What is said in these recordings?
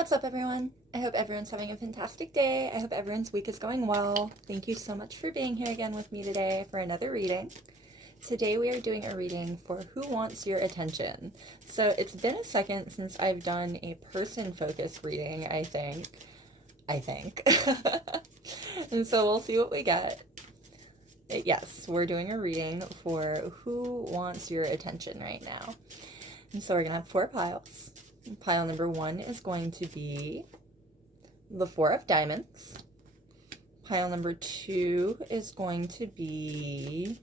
What's up, everyone? I hope everyone's having a fantastic day. I hope everyone's week is going well. Thank you so much for being here again with me today for another reading. Today we are doing a reading for Who Wants Your Attention. So it's been a second since I've done a person-focused reading, I think. And so we'll see what we get. Yes, we're doing a reading for Who Wants Your Attention right now. And so we're going to have 4 piles. Pile number 1 is going to be the 4 of Diamonds. Pile number 2 is going to be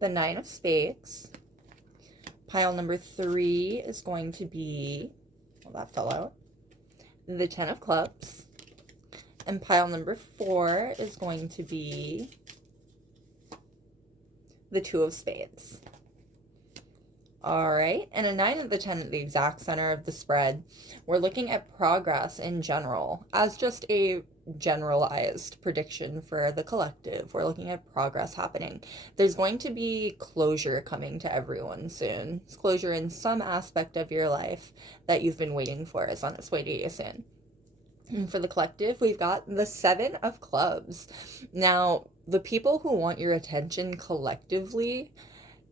the 9 of Spades. Pile number 3 is going to be, well, that fell out, the 10 of Clubs. And pile number 4 is going to be the 2 of Spades. All right, and a 9 of the 10 at the exact center of the spread. We're looking at progress in general as just a generalized prediction for the collective. We're looking at progress happening. There's going to be closure coming to everyone soon. It's closure in some aspect of your life that you've been waiting for is on its way to you soon. And for the collective, we've got the 7 of Clubs. Now, the people who want your attention collectively,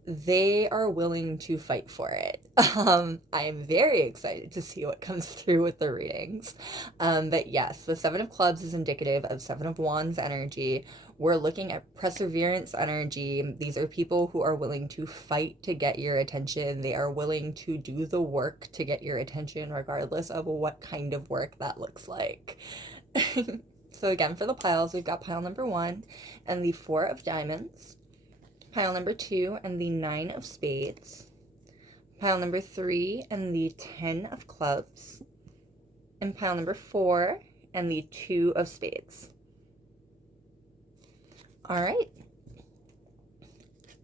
they are willing to fight for it. I am very excited to see what comes through with the readings. But yes, the 7 of Clubs is indicative of 7 of Wands energy. We're looking at perseverance energy. These are people who are willing to fight to get your attention. They are willing to do the work to get your attention, regardless of what kind of work that looks like. So again, for the piles, we've got pile number 1 and the 4 of Diamonds. Pile number 2 and the 9 of Spades. Pile number 3 and the 10 of Clubs. And pile number 4 and the 2 of Spades. All right.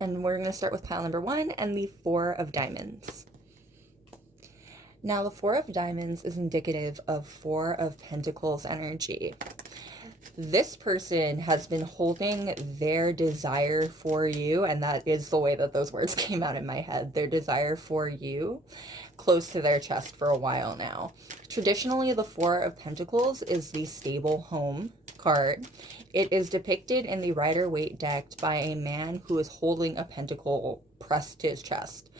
And we're going to start with pile number 1 and the 4 of Diamonds. Now, the 4 of Diamonds is indicative of 4 of Pentacles energy. This person has been holding their desire for you, and that is the way that those words came out in my head, their desire for you, close to their chest for a while now. Traditionally, the 4 of Pentacles is the stable home card. It is depicted in the Rider-Waite deck by a man who is holding a pentacle pressed to his chest.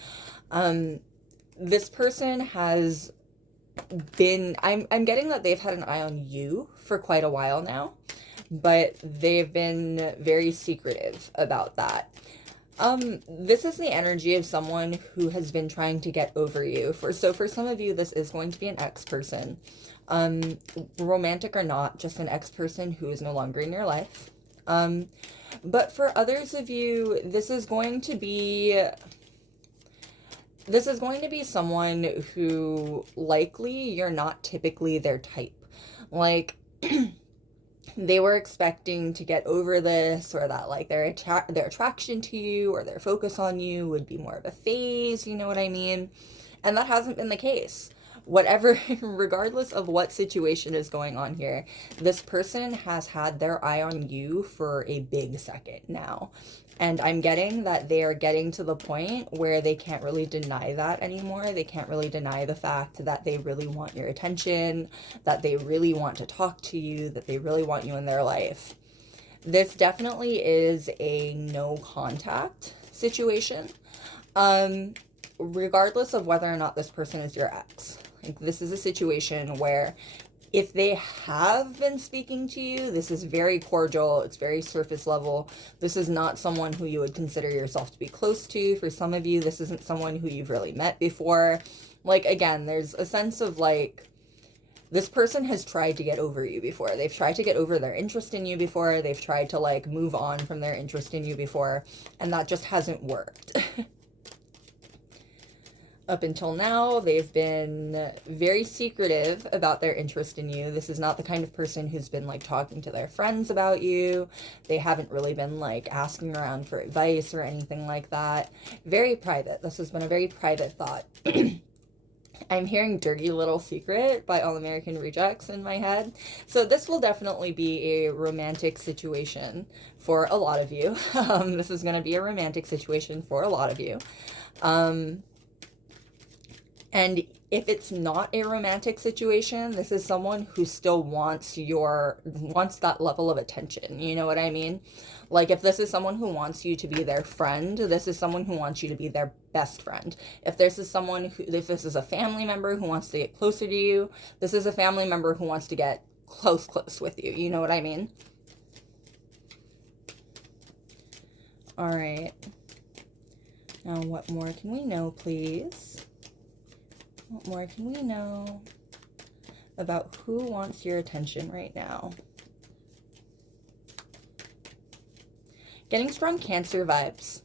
This person has been, I'm getting that they've had an eye on you for quite a while now, but they've been very secretive about that. This is the energy of someone who has been trying to get over you. So for some of you, this is going to be an ex-person, romantic or not, just an ex-person who is no longer in your life. But for others of you, this is going to be someone who likely you're not typically their type. Like, they were expecting to get over this, or that like their attraction to you or their focus on you would be more of a phase, you know what I mean? And that hasn't been the case. Whatever, regardless of what situation is going on here, this person has had their eye on you for a big second now. And I'm getting that they are getting to the point where they can't really deny that anymore. They can't really deny the fact that they really want your attention, that they really want to talk to you, that they really want you in their life. This definitely is a no contact situation, regardless of whether or not this person is your ex. Like, this is a situation where if they have been speaking to you, this is very cordial, it's very surface level. This is not someone who you would consider yourself to be close to. For some of you, this isn't someone who you've really met before. Like, again, there's a sense of like, this person has tried to get over you before. They've tried to get over their interest in you before. They've tried to like move on from their interest in you before, and that just hasn't worked. Up until now, they've been very secretive about their interest in you. This is not the kind of person who's been like talking to their friends about you. They haven't really been like asking around for advice or anything like that. Very private. This has been a very private thought. I'm hearing Dirty Little Secret by All American Rejects in my head. So this will definitely be a romantic situation for a lot of you. This is going to be a romantic situation for a lot of you. And if it's not a romantic situation, this is someone who still wants that level of attention. You know what I mean? Like, if this is someone who wants you to be their friend, this is someone who wants you to be their best friend. If this is a family member who wants to get closer to you, this is a family member who wants to get close with you. You know what I mean? All right. Now, what more can we know, please? What more can we know about who wants your attention right now? Getting strong Cancer vibes.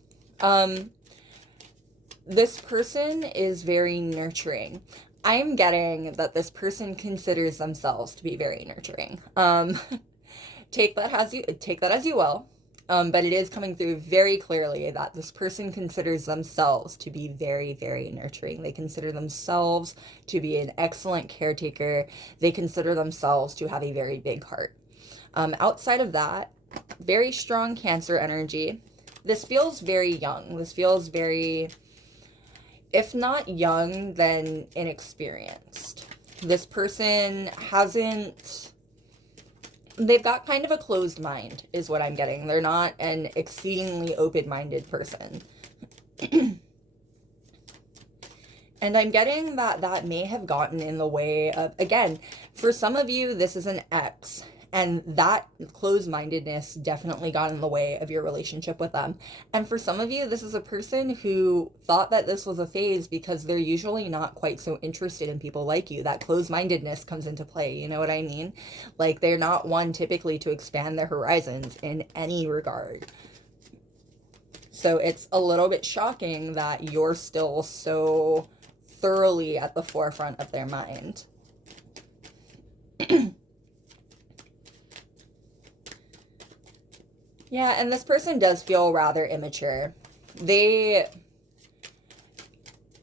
This person is very nurturing. I'm getting that this person considers themselves to be very nurturing. Take that as you will. But it is coming through very clearly that this person considers themselves to be very, very nurturing. They consider themselves to be an excellent caretaker. They consider themselves to have a very big heart. Outside of that, very strong Cancer energy. This feels very young. This feels very, if not young, then inexperienced. This person they've got kind of a closed mind, is what I'm getting. They're not an exceedingly open-minded person. And I'm getting that may have gotten in the way of, again, for some of you, this is an ex. And that closed-mindedness definitely got in the way of your relationship with them. And for some of you, this is a person who thought that this was a phase because they're usually not quite so interested in people like you. That closed-mindedness comes into play, you know what I mean? Like, they're not one typically to expand their horizons in any regard. So it's a little bit shocking that you're still so thoroughly at the forefront of their mind. Yeah, and this person does feel rather immature.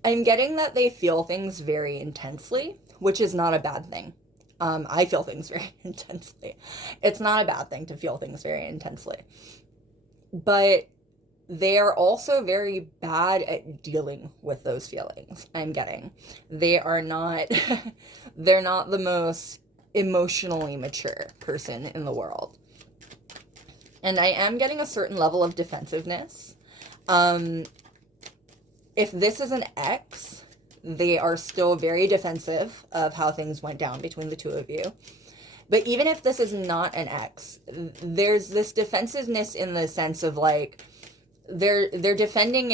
I'm getting that they feel things very intensely, which is not a bad thing. I feel things very intensely. It's not a bad thing to feel things very intensely. But they are also very bad at dealing with those feelings, I'm getting. They're not the most emotionally mature person in the world. And I am getting a certain level of defensiveness. If this is an ex, they are still very defensive of how things went down between the two of you. But even if this is not an ex, there's this defensiveness in the sense of, like, they're defending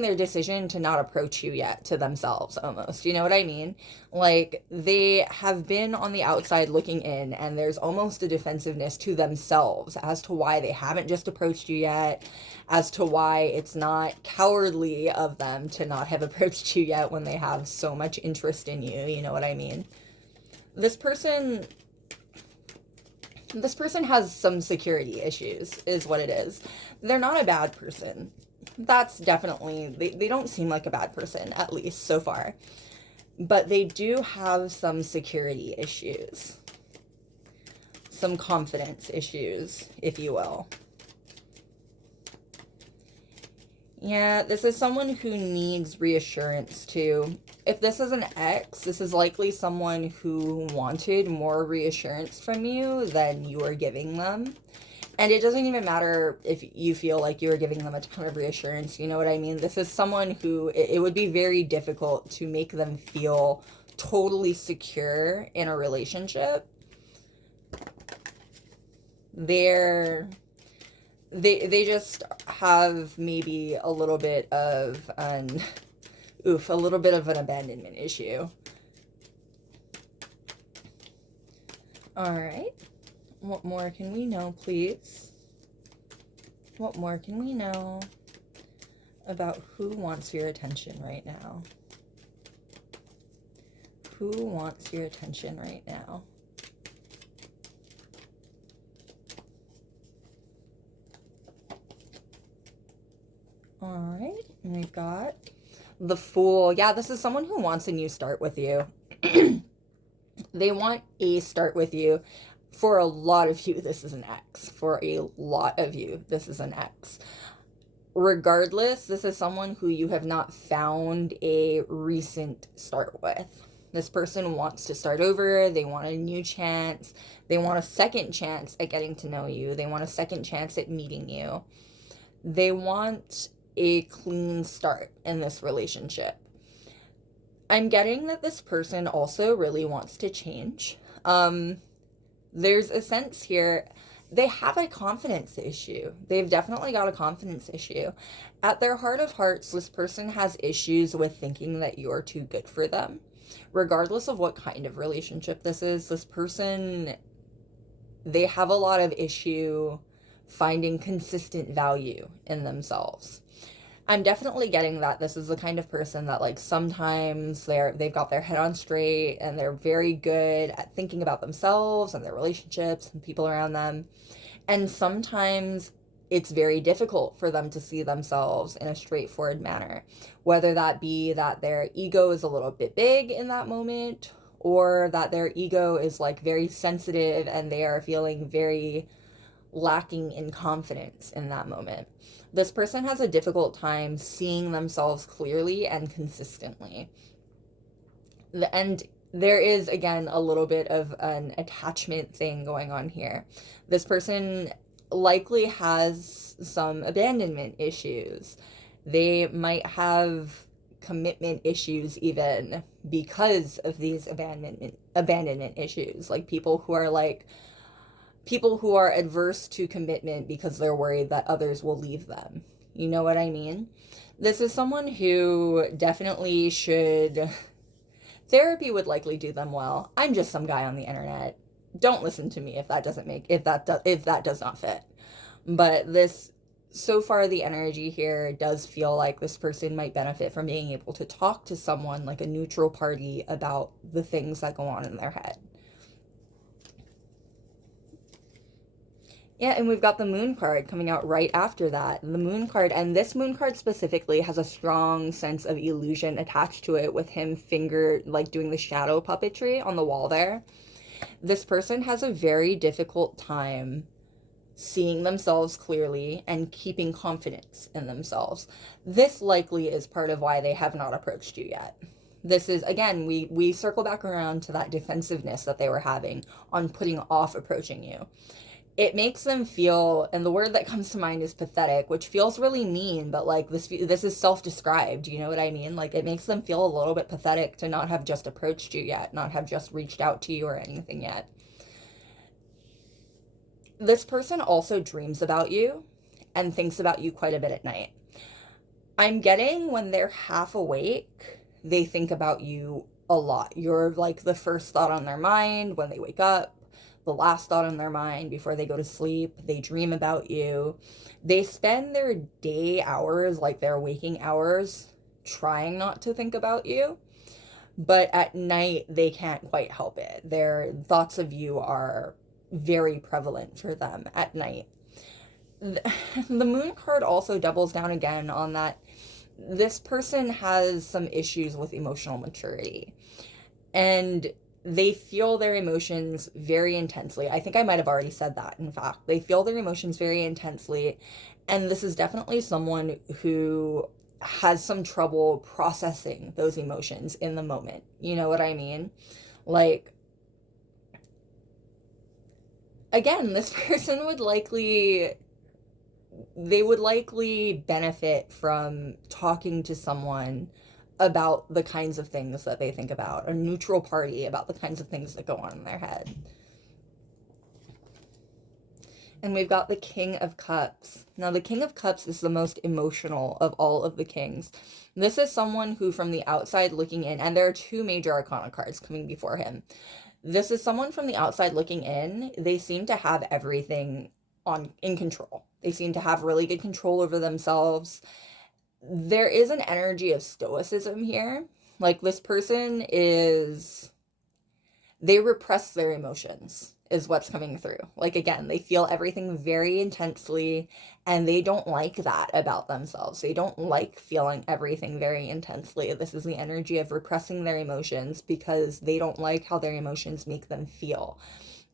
their decision to not approach you yet to themselves, almost. You know what I mean? Like, they have been on the outside looking in, and there's almost a defensiveness to themselves as to why they haven't just approached you yet, as to why it's not cowardly of them to not have approached you yet when they have so much interest in you. You know what I mean? This person has some security issues, is what it is. They're not a bad person. That's definitely, they don't seem like a bad person, at least so far. But they do have some security issues. Some confidence issues, if you will. Yeah, this is someone who needs reassurance too. If this is an ex, this is likely someone who wanted more reassurance from you than you are giving them. And it doesn't even matter if you feel like you're giving them a ton of reassurance, you know what I mean? This is someone who, it would be very difficult to make them feel totally secure in a relationship. They just have maybe a little bit of an abandonment issue. All right. What more can we know, please? What more can we know about who wants your attention right now? Who wants your attention right now? All right, and we've got the Fool. Yeah, this is someone who wants a new start with you. They want a start with you. For a lot of you, this is an ex. For a lot of you, this is an ex. Regardless, this is someone who you have not found a recent start with. This person wants to start over. They want a new chance. They want a second chance at getting to know you. They want a second chance at meeting you. They want a clean start in this relationship. I'm getting that this person also really wants to change. There's a sense here, they have a confidence issue. They've definitely got a confidence issue. At their heart of hearts, this person has issues with thinking that you're too good for them. Regardless of what kind of relationship this is, this person, they have a lot of issue finding consistent value in themselves. I'm definitely getting that this is the kind of person that, like, sometimes they've got their head on straight and they're very good at thinking about themselves and their relationships and people around them. And sometimes it's very difficult for them to see themselves in a straightforward manner, whether that be that their ego is a little bit big in that moment, or that their ego is like very sensitive and they are feeling very lacking in confidence in that moment. This person has a difficult time seeing themselves clearly and consistently. And there is, again, a little bit of an attachment thing going on here. This person likely has some abandonment issues. They might have commitment issues even because of these abandonment issues. Like people who are adverse to commitment because they're worried that others will leave them. You know what I mean? This is someone who definitely should. Therapy would likely do them well. I'm just some guy on the internet. Don't listen to me if that does not fit. But so far the energy here does feel like this person might benefit from being able to talk to someone like a neutral party about the things that go on in their head. Yeah, and we've got the moon card coming out right after that. The moon card, and this moon card specifically has a strong sense of illusion attached to it with him doing the shadow puppetry on the wall there. This person has a very difficult time seeing themselves clearly and keeping confidence in themselves. This likely is part of why they have not approached you yet. This is, again, we circle back around to that defensive-ness that they were having on putting off approaching you. It makes them feel, and the word that comes to mind is pathetic, which feels really mean, but like this is self-described, you know what I mean? Like it makes them feel a little bit pathetic to not have just approached you yet, not have just reached out to you or anything yet. This person also dreams about you and thinks about you quite a bit at night. I'm getting when they're half awake, they think about you a lot. You're like the first thought on their mind when they wake up, the last thought on their mind before they go to sleep. They dream about you. They spend their day hours, like their waking hours, trying not to think about you. But at night, they can't quite help it. Their thoughts of you are very prevalent for them at night. The moon card also doubles down again on that this person has some issues with emotional maturity. And they feel their emotions very intensely. I think I might have already said that, in fact. They feel their emotions very intensely. And this is definitely someone who has some trouble processing those emotions in the moment. You know what I mean? Like, again, this person would likely benefit from talking to someone about the kinds of things that they think about, a neutral party about the kinds of things that go on in their head. And we've got the King of Cups. Now, the King of Cups is the most emotional of all of the kings. This is someone who, from the outside looking in, and there are two major arcana cards coming before him. This is someone from the outside looking in. They seem to have everything in control. They seem to have really good control over themselves. There is an energy of stoicism here. Like, this person they repress their emotions, is what's coming through. Like, again, they feel everything very intensely, and they don't like that about themselves. They don't like feeling everything very intensely. This is the energy of repressing their emotions because they don't like how their emotions make them feel.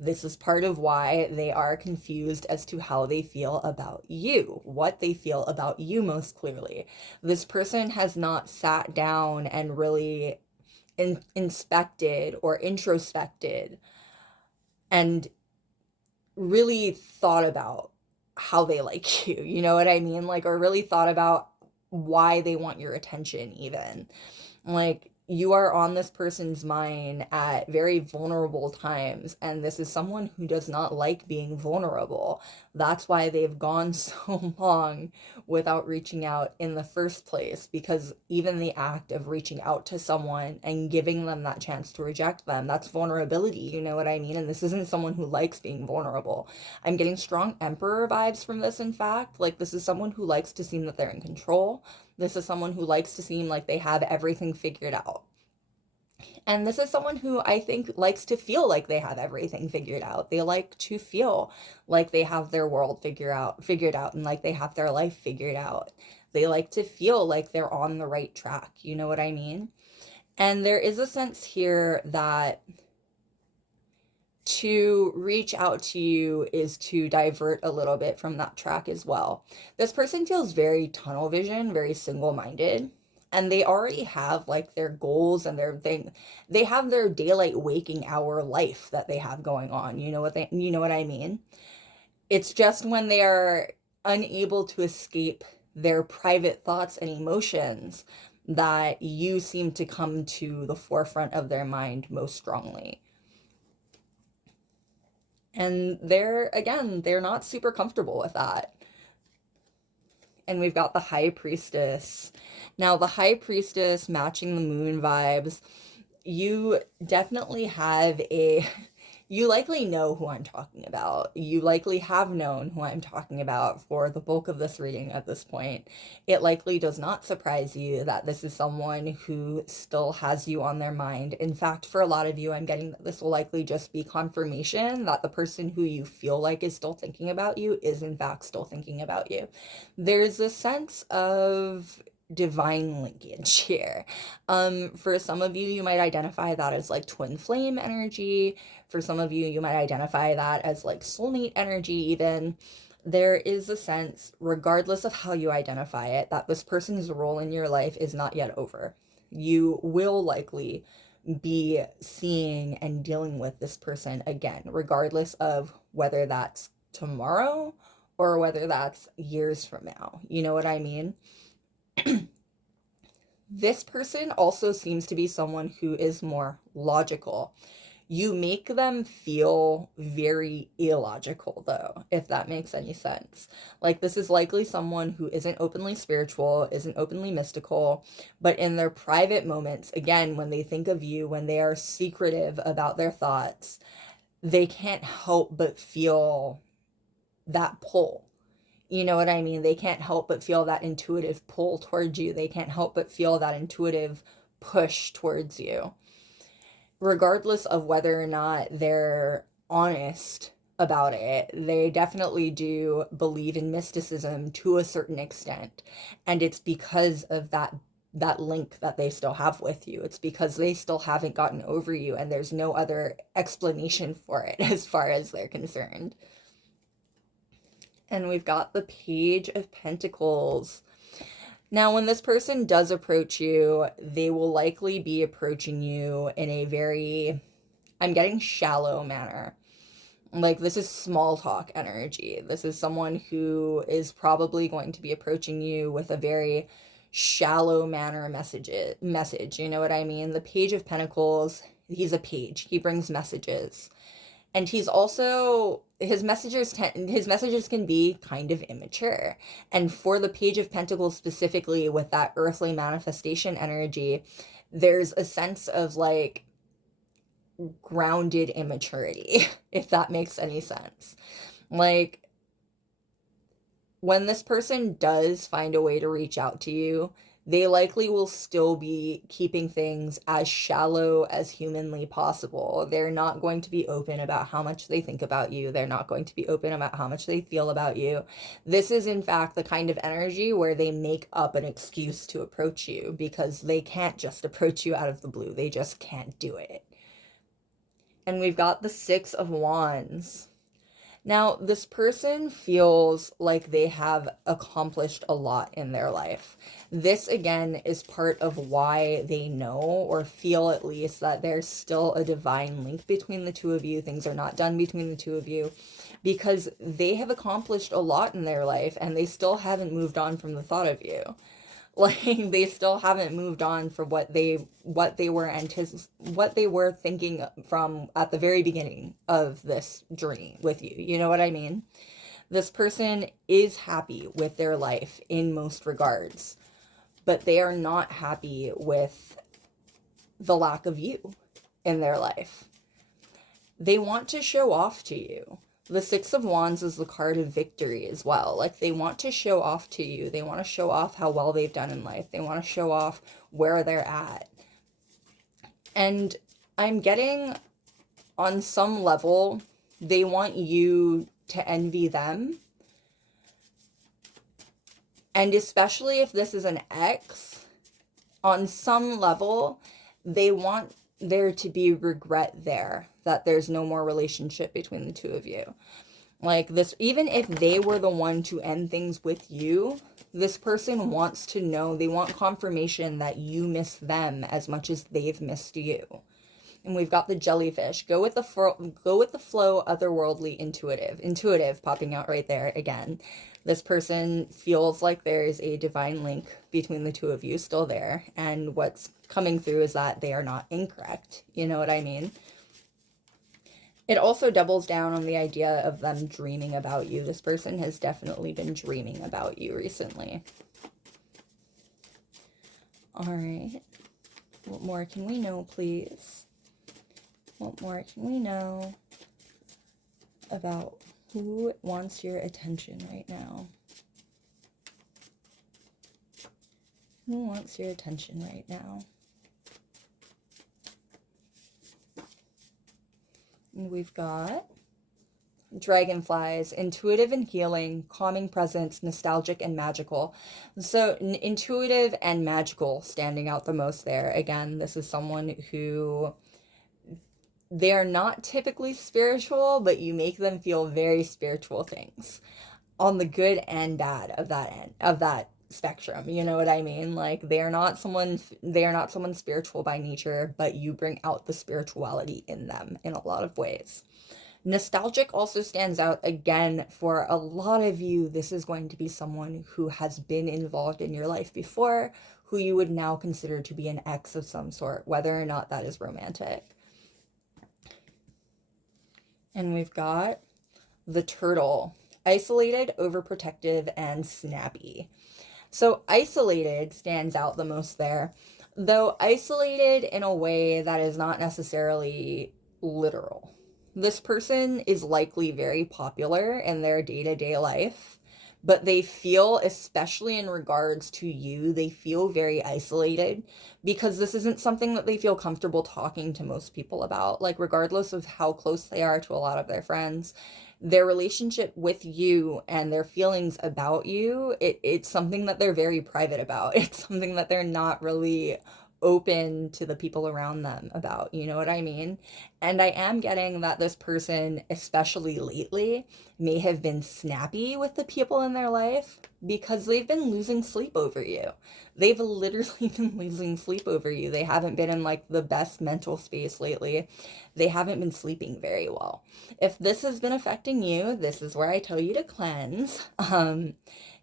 This is part of why they are confused as to how they feel about you, what they feel about you most clearly. This person has not sat down and really inspected or introspected and really thought about how they like you, you know what I mean? Like, or really thought about why they want your attention, even. Like, you are on this person's mind at very vulnerable times, and this is someone who does not like being vulnerable. That's why they've gone so long without reaching out in the first place, because even the act of reaching out to someone and giving them that chance to reject them, that's vulnerability, you know what I mean? And this isn't someone who likes being vulnerable. I'm getting strong Emperor vibes from this, in fact. Like, this is someone who likes to seem that they're in control. This is someone who likes to seem like they have everything figured out. And this is someone who I think likes to feel like they have everything figured out. They like to feel like they have their world figured out and like they have their life figured out. They like to feel like they're on the right track. You know what I mean? And there is a sense here that to reach out to you is to divert a little bit from that track as well. This person feels very tunnel vision, very single-minded, and they already have like their goals and their thing. They have their daylight waking hour life that they have going on. You know what I mean? It's just when they are unable to escape their private thoughts and emotions that you seem to come to the forefront of their mind most strongly. And they're not super comfortable with that. And we've got the High Priestess. Now, the High Priestess matching the moon vibes, you definitely have you likely know who I'm talking about. You likely have known who I'm talking about for the bulk of this reading at this point. It likely does not surprise you that this is someone who still has you on their mind. In fact, for a lot of you, I'm getting that this will likely just be confirmation that the person who you feel like is still thinking about you is in fact still thinking about you. There's a sense of divine linkage here. For some of you, you might identify that as like twin flame energy. For some of you, you might identify that as like soulmate energy even. There is a sense, regardless of how you identify it, that this person's role in your life is not yet over. You will likely be seeing and dealing with this person again, regardless of whether that's tomorrow or whether that's years from now. You know what I mean? This person also seems to be someone who is more logical. You make them feel very illogical, though, if that makes any sense. Like, this is likely someone who isn't openly spiritual, isn't openly mystical, but in their private moments, again, when they think of you, when they are secretive about their thoughts, they can't help but feel that pull. You know what I mean? They can't help but feel that intuitive pull towards you. They can't help but feel that intuitive push towards you. Regardless of whether or not they're honest about it, they definitely do believe in mysticism to a certain extent. And it's because of that link that they still have with you. It's because they still haven't gotten over you, and there's no other explanation for it as far as they're concerned. And we've got the Page of Pentacles. Now, when this person does approach you, they will likely be approaching you in a very, I'm getting shallow manner. Like, this is small talk energy. This is someone who is probably going to be approaching you with a very shallow manner message. You know what I mean? The Page of Pentacles, he's a page. He brings messages. And he's also, his messages can be kind of immature. And for the Page of Pentacles specifically, with that earthly manifestation energy, there's a sense of like grounded immaturity, if that makes any sense. Like, when this person does find a way to reach out to you, they likely will still be keeping things as shallow as humanly possible. They're not going to be open about how much they think about you. They're not going to be open about how much they feel about you. This is, in fact, the kind of energy where they make up an excuse to approach you because they can't just approach you out of the blue. They just can't do it. And we've got the Six of Wands. Now, this person feels like they have accomplished a lot in their life. This, again, is part of why they know, or feel at least, that there's still a divine link between the two of you. Things are not done between the two of you, because they have accomplished a lot in their life, and they still haven't moved on from the thought of you. Like, they still haven't moved on from what they were thinking from at the very beginning of this journey with you. You know what I mean? This person is happy with their life in most regards, but they are not happy with the lack of you in their life. They want to show off to you. The Six of Wands is the card of victory as well. Like, they want to show off to you. They want to show off how well they've done in life. They want to show off where they're at. And I'm getting, on some level, they want you to envy them. And especially if this is an ex, on some level, they want there to be regret there, that there's no more relationship between the two of you. Like, this, even if they were the one to end things with you, this person wants to know, they want confirmation that you miss them as much as they've missed you. And we've got the jellyfish. Go with the flow, otherworldly, intuitive popping out right there again. This person feels like there's a divine link between the two of you still there, and what's coming through is that they are not incorrect. You know what I mean? It also doubles down on the idea of them dreaming about you. This person has definitely been dreaming about you recently. All right. What more can we know, please? What more can we know about who wants your attention right now? Who wants your attention right now? And we've got dragonflies, intuitive and healing, calming presence, nostalgic and magical. So intuitive and magical standing out the most there. Again, this is someone who, they are not typically spiritual, but you make them feel very spiritual things on the good and bad of that spectrum. You know what I mean? Like, they are not someone spiritual by nature, but you bring out the spirituality in them in a lot of ways. Nostalgic also stands out again for a lot of you. This is going to be someone who has been involved in your life before, who you would now consider to be an ex of some sort, whether or not that is romantic. And we've got the turtle. Isolated, overprotective, and snappy. So isolated stands out the most there, though isolated in a way that is not necessarily literal. This person is likely very popular in their day-to-day life, but they feel, especially in regards to you, they feel very isolated because this isn't something that they feel comfortable talking to most people about. Like, regardless of how close they are to a lot of their friends, their relationship with you and their feelings about you, it's something that they're very private about. It's something that they're not really open to the people around them about, you know what I mean? And I am getting that this person, especially lately, may have been snappy with the people in their life because they've been losing sleep over you. They've literally been losing sleep over you. They haven't been in like the best mental space lately. They haven't been sleeping very well. If this has been affecting you, this is where I tell you to cleanse.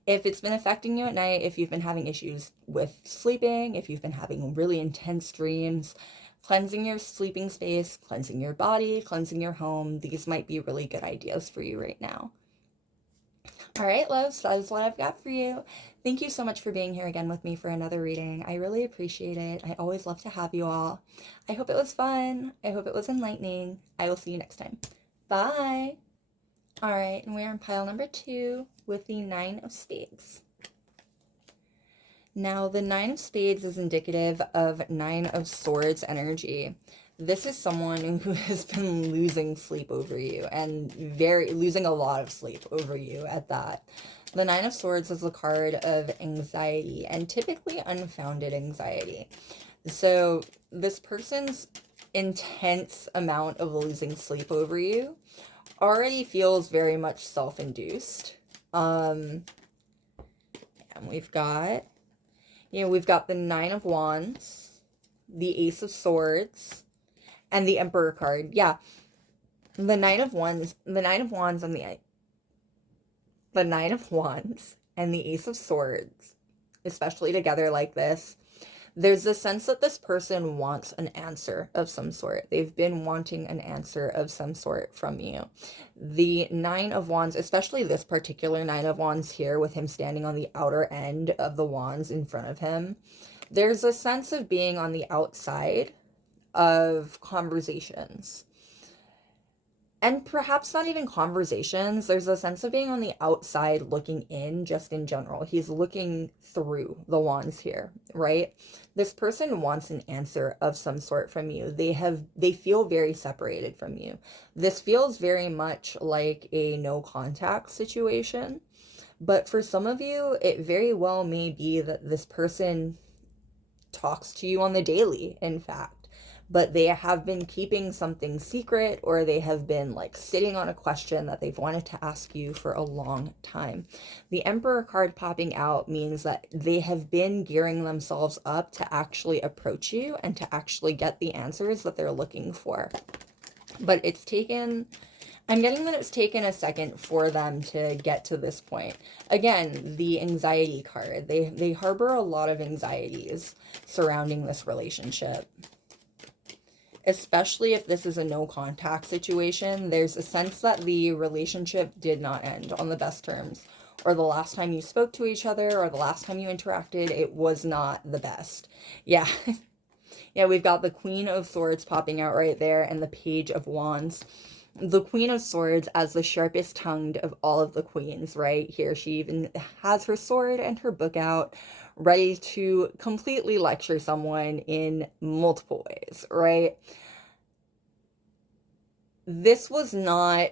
If it's been affecting you at night, if you've been having issues with sleeping, if you've been having really intense dreams, cleansing your sleeping space, cleansing your body, cleansing your home, these might be really good ideas for you right now. All right, loves, that is what I've got for you. Thank you so much for being here again with me for another reading. I really appreciate it. I always love to have you all. I hope it was fun. I hope it was enlightening. I will see you next time. Bye. All right, and we're on pile number 2 with the 9 of Spades. Now, the Nine of Spades is indicative of Nine of Swords energy. This is someone who has been losing sleep over you, and losing a lot of sleep over you at that. The Nine of Swords is a card of anxiety, and typically unfounded anxiety. So this person's intense amount of losing sleep over you already feels very much self-induced. And we've got the Nine of Wands, the Ace of Swords, and the Emperor card. Yeah. The Nine of Wands and the Nine of Wands and the Ace of Swords, especially together like this, there's a sense that this person wants an answer of some sort. They've been wanting an answer of some sort from you. The Nine of Wands, especially this particular Nine of Wands here with him standing on the outer end of the wands in front of him, there's a sense of being on the outside of conversations. And perhaps not even conversations. There's a sense of being on the outside looking in, just in general. He's looking through the wands here, right? This person wants an answer of some sort from you. They feel very separated from you. This feels very much like a no contact situation. But for some of you, it very well may be that this person talks to you on the daily, in fact. But they have been keeping something secret, or they have been like sitting on a question that they've wanted to ask you for a long time. The Emperor card popping out means that they have been gearing themselves up to actually approach you and to actually get the answers that they're looking for. But I'm getting that it's taken a second for them to get to this point. Again, the anxiety card. They harbor a lot of anxieties surrounding this relationship. Especially if this is a no contact situation, there's a sense that the relationship did not end on the best terms, or the last time you spoke to each other, or the last time you interacted, it was not the best. Yeah. Yeah, we've got the Queen of Swords popping out right there, and the Page of Wands. The Queen of Swords as the sharpest tongued of all of the queens, right? Here she even has her sword and her book out, ready to completely lecture someone in multiple ways, right? This was not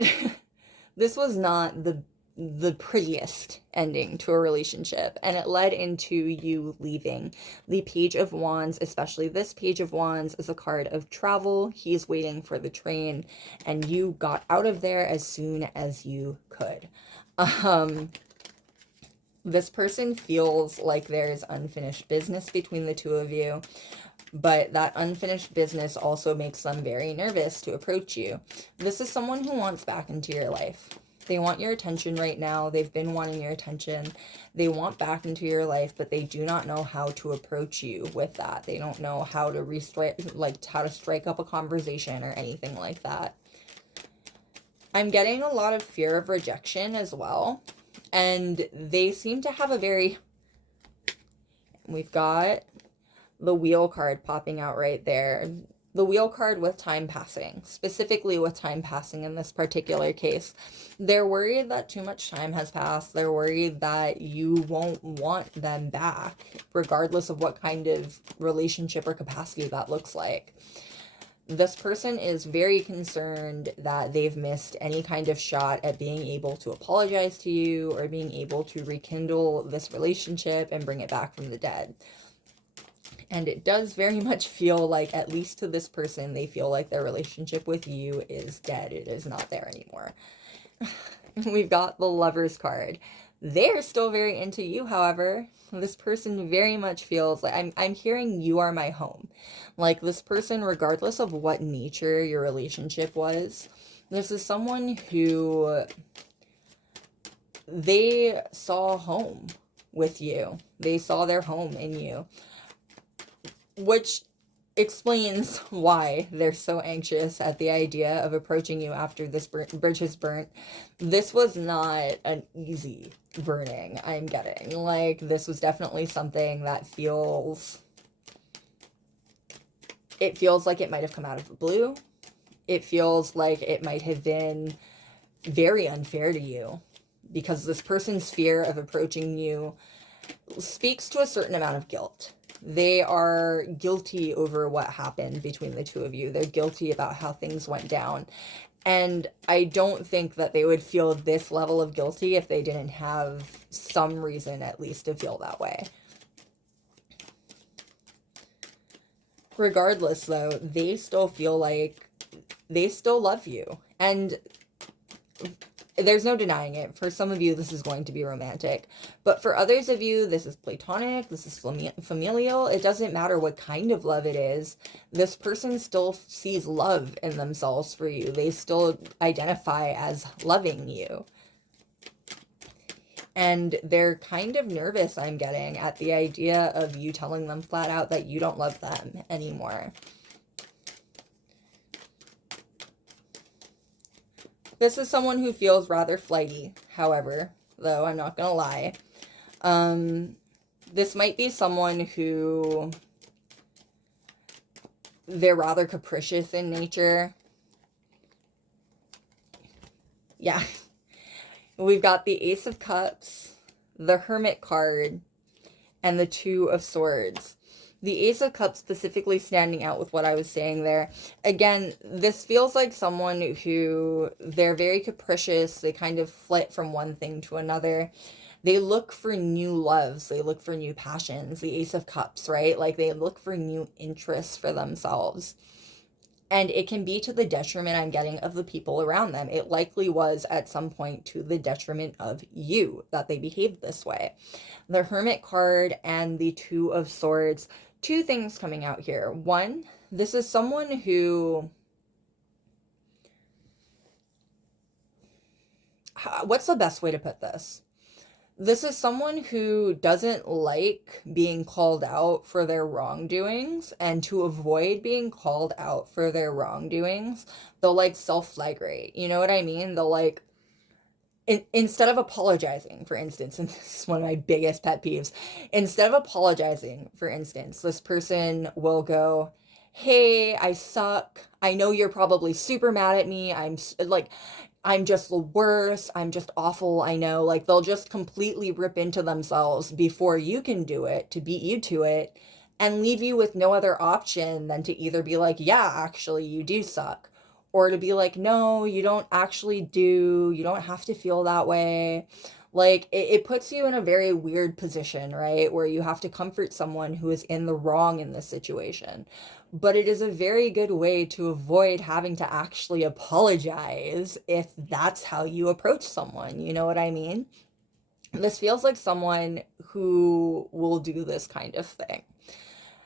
the prettiest ending to a relationship, and it led into you leaving. The Page of Wands, especially this Page of Wands, is a card of travel. He's waiting for the train, and you got out of there as soon as you could. This person feels like there's unfinished business between the two of you, but that unfinished business also makes them very nervous to approach you. This is someone who wants back into your life. They want your attention right now. They've been wanting your attention. They want back into your life, but they do not know how to approach you with that. They don't know how to strike up a conversation or anything like that. I'm getting a lot of fear of rejection as well. And they seem to have we've got the Wheel card popping out right there. The Wheel card with time passing, specifically with time passing in this particular case. They're worried that too much time has passed. They're worried that you won't want them back, regardless of what kind of relationship or capacity that looks like. This person is very concerned that they've missed any kind of shot at being able to apologize to you or being able to rekindle this relationship and bring it back from the dead. And it does very much feel like, at least to this person, they feel like their relationship with you is dead. It is not there anymore. We've got the Lovers card. They're still very into you, however. This person very much feels like, I'm hearing you are my home. Like, this person, regardless of what nature your relationship was, this is someone who they saw home with you. They saw their home in you. Which explains why they're so anxious at the idea of approaching you after this bridge is burnt. This was not an easy burning, I'm getting. Like, this was definitely something that feels like it might have come out of the blue. It feels like it might have been very unfair to you, because this person's fear of approaching you speaks to a certain amount of guilt. They are guilty over what happened between the two of you. They're guilty about how things went down. And I don't think that they would feel this level of guilty if they didn't have some reason at least to feel that way. Regardless, though, they still feel like they still love you. And there's no denying it. For some of you, this is going to be romantic. But for others of you, this is platonic, this is familial. It doesn't matter what kind of love it is. This person still sees love in themselves for you. They still identify as loving you. And they're kind of nervous, I'm getting, at the idea of you telling them flat out that you don't love them anymore. This is someone who feels rather flighty, however, though I'm not gonna lie. This might be someone who they're rather capricious in nature. Yeah. We've got the Ace of Cups, the Hermit card, and the Two of Swords. The Ace of Cups specifically standing out with what I was saying there. Again, this feels like someone who, they're very capricious. They kind of flit from one thing to another. They look for new loves. They look for new passions. The Ace of Cups, right? Like, they look for new interests for themselves. And it can be to the detriment, I'm getting, of the people around them. It likely was at some point to the detriment of you that they behaved this way. The Hermit card and the Two of Swords. Two things coming out here. One, this is someone who... What's the best way to put this? This is someone who doesn't like being called out for their wrongdoings, and to avoid being called out for their wrongdoings, they'll like self-flagrate. You know what I mean? They'll like, instead of apologizing, for instance, and this is one of my biggest pet peeves, instead of apologizing, for instance, this person will go, hey, I suck. I know you're probably super mad at me. I'm just the worst. I'm just awful. I know. Like, they'll just completely rip into themselves before you can do it to beat you to it, and leave you with no other option than to either be like, yeah, actually, you do suck. Or to be like, no, you don't actually do. You don't have to feel that way. Like, it puts you in a very weird position, right? Where you have to comfort someone who is in the wrong in this situation. But it is a very good way to avoid having to actually apologize if that's how you approach someone. You know what I mean? This feels like someone who will do this kind of thing.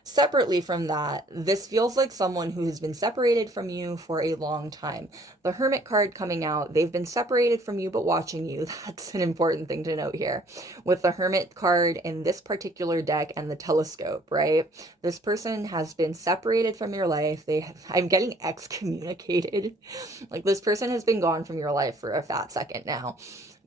Separately from that, this feels like someone who has been separated from you for a long time. The Hermit card coming out, they've been separated from you but watching you. That's an important thing to note here. With the Hermit card in this particular deck and the telescope, right? This person has been separated from your life. I'm getting excommunicated. Like, this person has been gone from your life for a fat second now.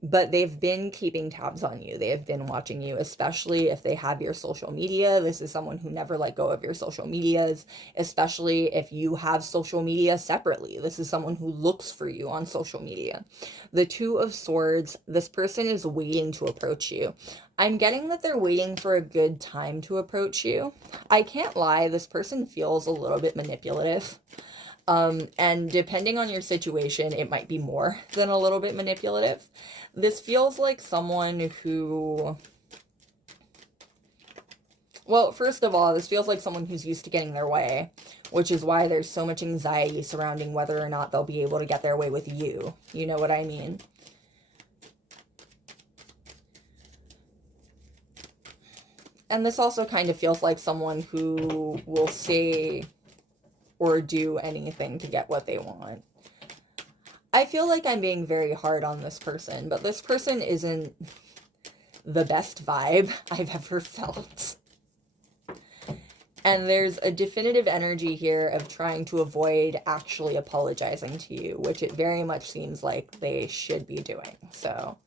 But they've been keeping tabs on you. They have been watching you, especially if they have your social media. This is someone who never let go of your social medias, especially if you have social media separately. This is someone who looks for you on social media. The Two of Swords, this person is waiting to approach you. I'm getting that they're waiting for a good time to approach you. I can't lie, this person feels a little bit manipulative. And depending on your situation, it might be more than a little bit manipulative. This feels like someone who... Well, first of all, this feels like someone who's used to getting their way, which is why there's so much anxiety surrounding whether or not they'll be able to get their way with you. You know what I mean? And this also kind of feels like someone who will say or do anything to get what they want. I feel like I'm being very hard on this person, but this person isn't the best vibe I've ever felt. And there's a definitive energy here of trying to avoid actually apologizing to you, which it very much seems like they should be doing. So,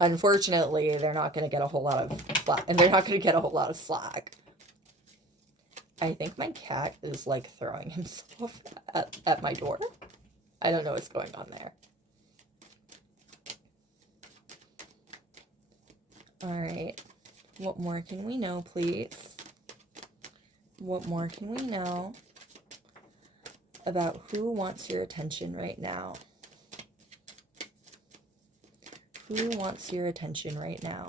unfortunately, they're not going to get a whole lot of slack, and they're not going to get a whole lot of slack. I think my cat is, like, throwing himself at my door. I don't know what's going on there. All right. What more can we know, please? What more can we know about who wants your attention right now? Who wants your attention right now?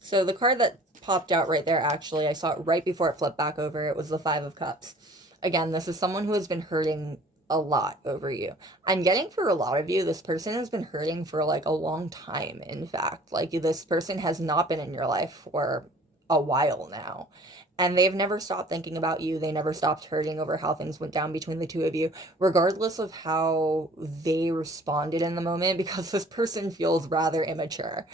So the card that popped out right there, actually, I saw it right before it flipped back over. It was the Five of Cups. Again, this is someone who has been hurting a lot over you. I'm getting for a lot of you, this person has been hurting for like a long time, in fact. Like this person has not been in your life for a while now. And they've never stopped thinking about you. They never stopped hurting over how things went down between the two of you, regardless of how they responded in the moment, because this person feels rather immature.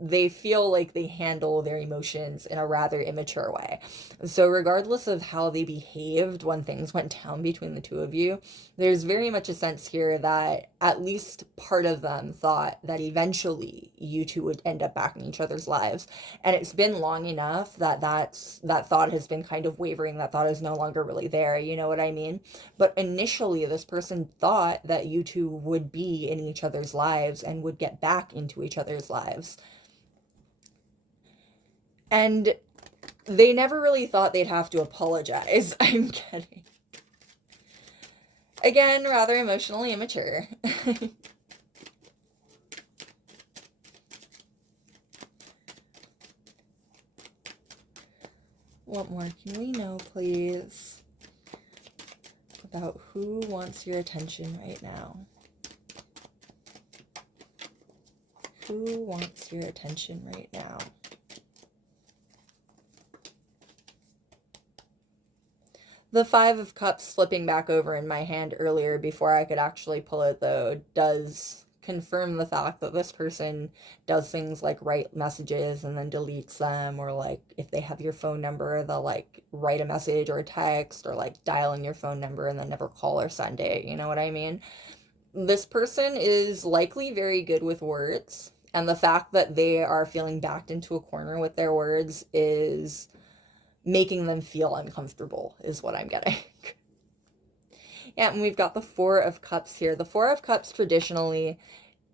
They feel like they handle their emotions in a rather immature way. So regardless of how they behaved when things went down between the two of you, there's very much a sense here that at least part of them thought that eventually you two would end up back in each other's lives. And it's been long enough that that thought has been kind of wavering. That thought is no longer really there. You know what I mean? But initially, this person thought that you two would be in each other's lives and would get back into each other's lives. And they never really thought they'd have to apologize. I'm kidding. Again, rather emotionally immature. What more can we know, please, about who wants your attention right now? Who wants your attention right now? The Five of Cups flipping back over in my hand earlier before I could actually pull it, though, does confirm the fact that this person does things like write messages and then deletes them, or like if they have your phone number, they'll like write a message or a text, or like dial in your phone number and then never call or send it. You know what I mean? This person is likely very good with words, and the fact that they are feeling backed into a corner with their words is making them feel uncomfortable, is what I'm getting. Yeah, and we've got the Four of Cups here. The Four of Cups, traditionally,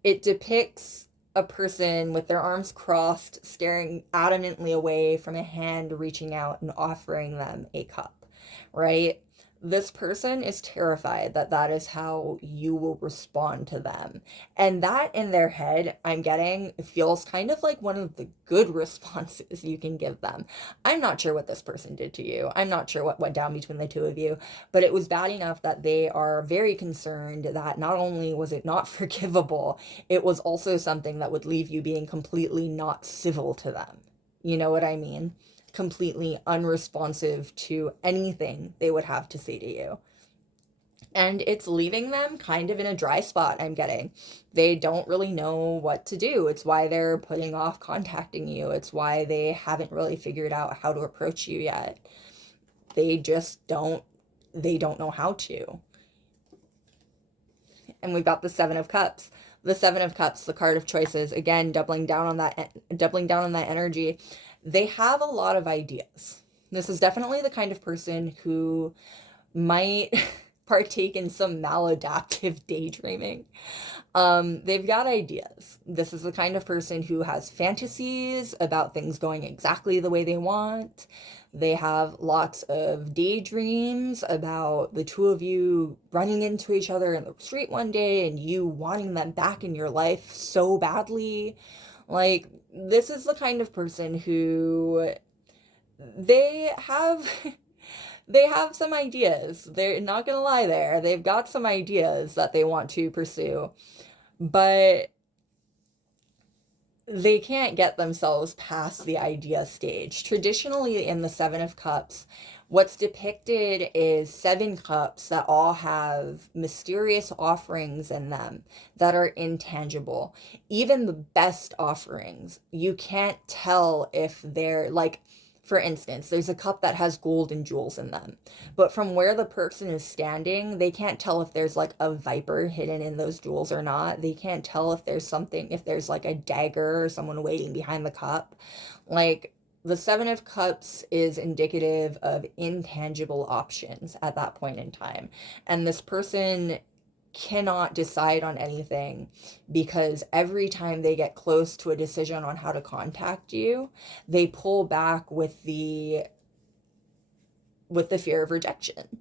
it depicts a person with their arms crossed, staring adamantly away from a hand reaching out and offering them a cup, right? This person is terrified that that is how you will respond to them. And that in their head, I'm getting, feels kind of like one of the good responses you can give them. I'm not sure what this person did to you. I'm not sure what went down between the two of you, but it was bad enough that they are very concerned that not only was it not forgivable, it was also something that would leave you being completely not civil to them. You know what I mean? Completely unresponsive to anything they would have to say to you. And it's leaving them kind of in a dry spot, I'm getting. They don't really know what to do. It's why they're putting off contacting you. It's why they haven't really figured out how to approach you yet. They just they don't know how to. And we've got the Seven of Cups. The Seven of Cups, the card of choices, again, doubling down on that energy. They have a lot of ideas. This is definitely the kind of person who might partake in some maladaptive daydreaming. They've got ideas. This is the kind of person who has fantasies about things going exactly the way they want. They have lots of daydreams about the two of you running into each other in the street one day and you wanting them back in your life so badly. Like, this is the kind of person who they have they have some ideas. They're not gonna lie there. They've got some ideas that they want to pursue, but they can't get themselves past the idea stage. Traditionally, in the Seven of Cups, what's depicted is seven cups that all have mysterious offerings in them that are intangible. Even the best offerings, you can't tell if they're like, for instance, there's a cup that has gold and jewels in them, but from where the person is standing, they can't tell if there's like a viper hidden in those jewels or not. They can't tell if there's something, if there's like a dagger or someone waiting behind the cup. Like, the Seven of Cups is indicative of intangible options at that point in time. And this person cannot decide on anything because every time they get close to a decision on how to contact you, they pull back with the fear of rejection.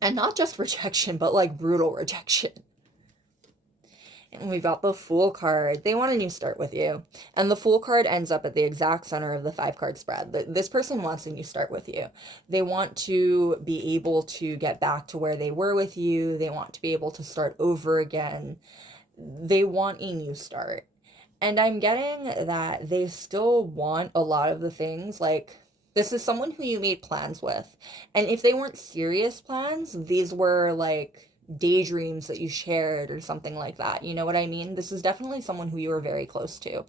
And not just rejection, but like brutal rejection. And we've got the Fool card. They want a new start with you. And the Fool card ends up at the exact center of the 5-card spread. This person wants a new start with you. They want to be able to get back to where they were with you. They want to be able to start over again. They want a new start. And I'm getting that they still want a lot of the things, like, this is someone who you made plans with. And if they weren't serious plans, these were like daydreams that you shared or something like that. You know what I mean? This is definitely someone who you were very close to.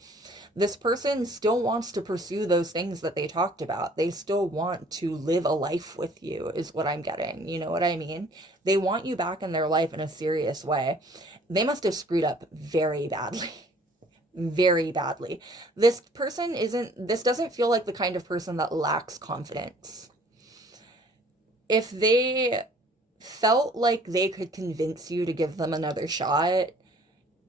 This person still wants to pursue those things that they talked about. They still want to live a life with you, is what I'm getting. You know what I mean? They want you back in their life in a serious way. They must have screwed up very badly. Very badly. This doesn't feel like the kind of person that lacks confidence. If they felt like they could convince you to give them another shot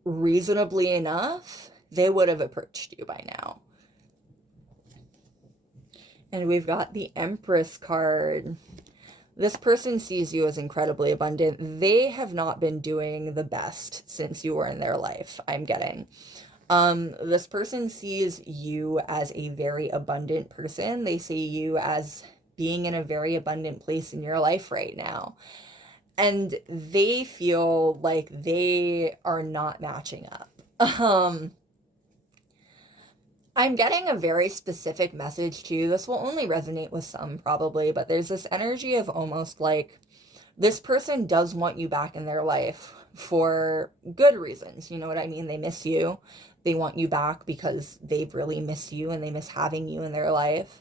reasonably enough, they would have approached you by now. And we've got the Empress card. This person sees you as incredibly abundant. They have not been doing the best since you were in their life, I'm getting. This person sees you as a very abundant person. They see you as being in a very abundant place in your life right now. And they feel like they are not matching up. I'm getting a very specific message too. This will only resonate with some probably, but there's this energy of almost like this person does want you back in their life for good reasons. You know what I mean? They miss you. They want you back because they really miss you and they miss having you in their life.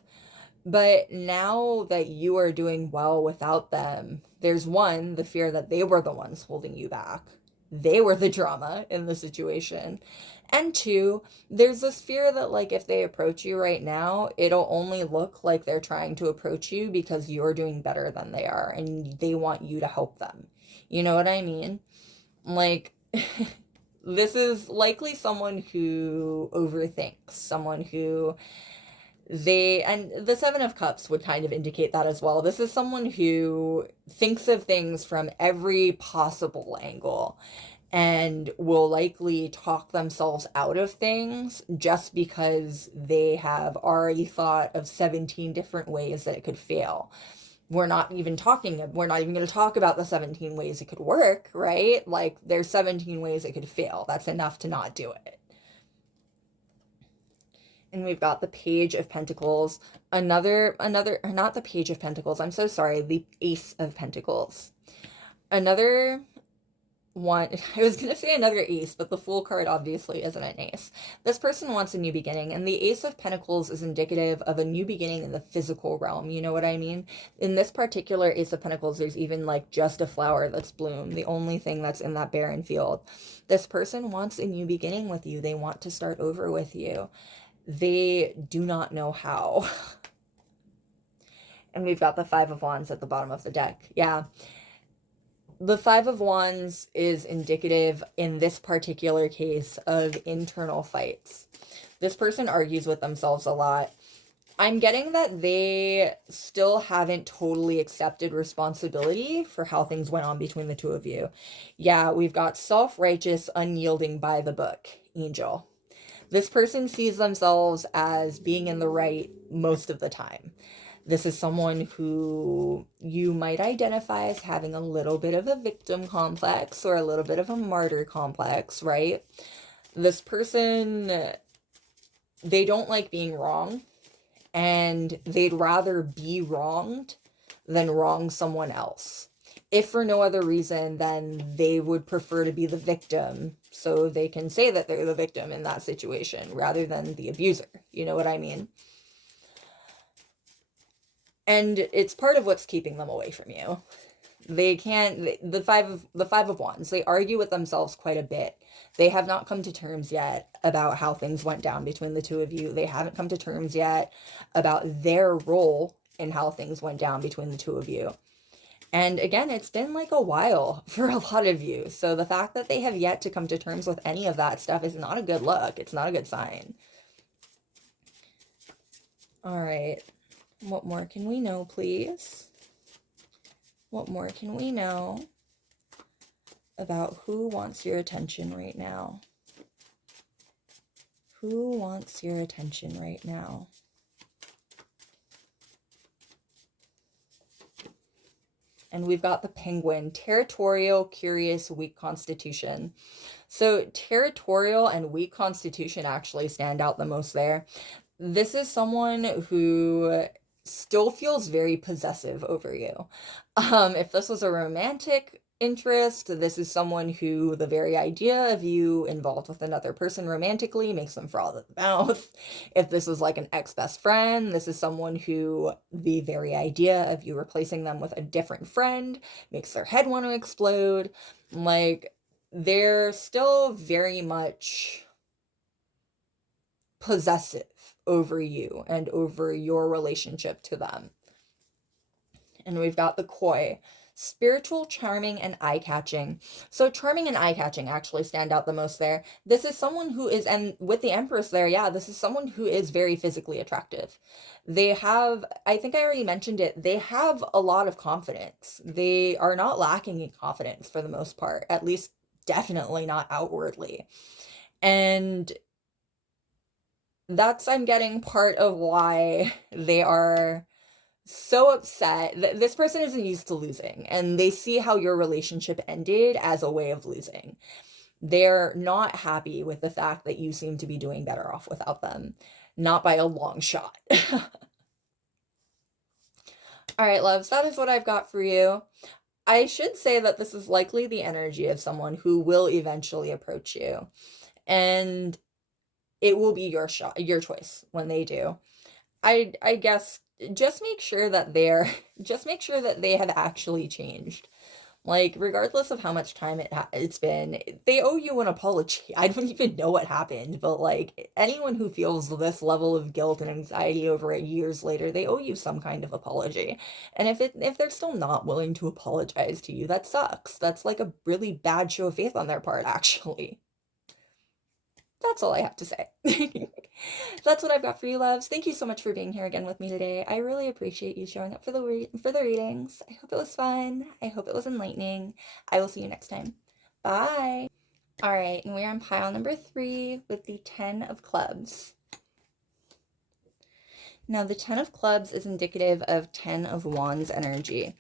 But now that you are doing well without them, there's one, the fear that they were the ones holding you back. They were the drama in the situation. And two, there's this fear that like if they approach you right now, it'll only look like they're trying to approach you because you're doing better than they are and they want you to help them. You know what I mean? Like, this is likely someone who overthinks, someone who and the 7 of Cups would kind of indicate that as well. This is someone who thinks of things from every possible angle and will likely talk themselves out of things just because they have already thought of 17 different ways that it could fail. We're not even going to talk about the 17 ways it could work, right? Like, there's 17 ways it could fail. That's enough to not do it. And we've got the Page of Pentacles. Not the Page of Pentacles, I'm so sorry, the Ace of Pentacles. Another one, I was going to say another ace, but the Fool card obviously isn't an ace. This person wants a new beginning, and the Ace of Pentacles is indicative of a new beginning in the physical realm, you know what I mean? In this particular Ace of Pentacles, there's even like just a flower that's bloomed, the only thing that's in that barren field. This person wants a new beginning with you. They want to start over with you. They do not know how. And we've got the 5 of Wands at the bottom of the deck. Yeah. The 5 of Wands is indicative, in this particular case, of internal fights. This person argues with themselves a lot. I'm getting that they still haven't totally accepted responsibility for how things went on between the two of you. Yeah, we've got self-righteous, unyielding by the book, Angel. This person sees themselves as being in the right most of the time. This is someone who you might identify as having a little bit of a victim complex or a little bit of a martyr complex, right? This person, they don't like being wrong, and they'd rather be wronged than wrong someone else. If for no other reason, then they would prefer to be the victim so they can say that they're the victim in that situation rather than the abuser. You know what I mean? And it's part of what's keeping them away from you. They can't, the five of Wands, they argue with themselves quite a bit. They have not come to terms yet about how things went down between the two of you. They haven't come to terms yet about their role in how things went down between the two of you. And again, it's been like a while for a lot of you. So the fact that they have yet to come to terms with any of that stuff is not a good look. It's not a good sign. All right. What more can we know, please? What more can we know about who wants your attention right now? Who wants your attention right now? And we've got the Penguin, territorial, curious, weak constitution. So territorial and weak constitution actually stand out the most there. This is someone who still feels very possessive over you. If this was a romantic interest, this is someone who the very idea of you involved with another person romantically makes them froth at the mouth. If this was like an ex-best friend, this is someone who the very idea of you replacing them with a different friend makes their head want to explode. Like, they're still very much possessive over you and over your relationship to them. And we've got the Koi, spiritual, charming, and eye-catching. So charming and eye-catching actually stand out the most there. This is someone who is, and with the Empress there, yeah, this is someone who is very physically attractive. They have, I think I already mentioned it, they have a lot of confidence. They are not lacking in confidence for the most part, at least definitely not outwardly. And that's, I'm getting, part of why they are so upset. This person isn't used to losing, and they see how your relationship ended as a way of losing. They're not happy with the fact that you seem to be doing better off without them. Not by a long shot. All right, loves, that is what I've got for you. I should say that this is likely the energy of someone who will eventually approach you. And it will be your choice when they do. I guess just make sure that they have actually changed. Like, regardless of how much time it's been, they owe you an apology. I don't even know what happened, but like, anyone who feels this level of guilt and anxiety over it years later, they owe you some kind of apology. And if they're still not willing to apologize to you, that sucks. That's like a really bad show of faith on their part, actually. That's all I have to say. That's what I've got for you, loves. Thank you so much for being here again with me today. I really appreciate you showing up for the readings. I hope it was fun. I hope it was enlightening. I will see you next time. Bye. All right, and we're on pile number 3 with the 10 of clubs. Now, the 10 of clubs is indicative of 10 of wands energy.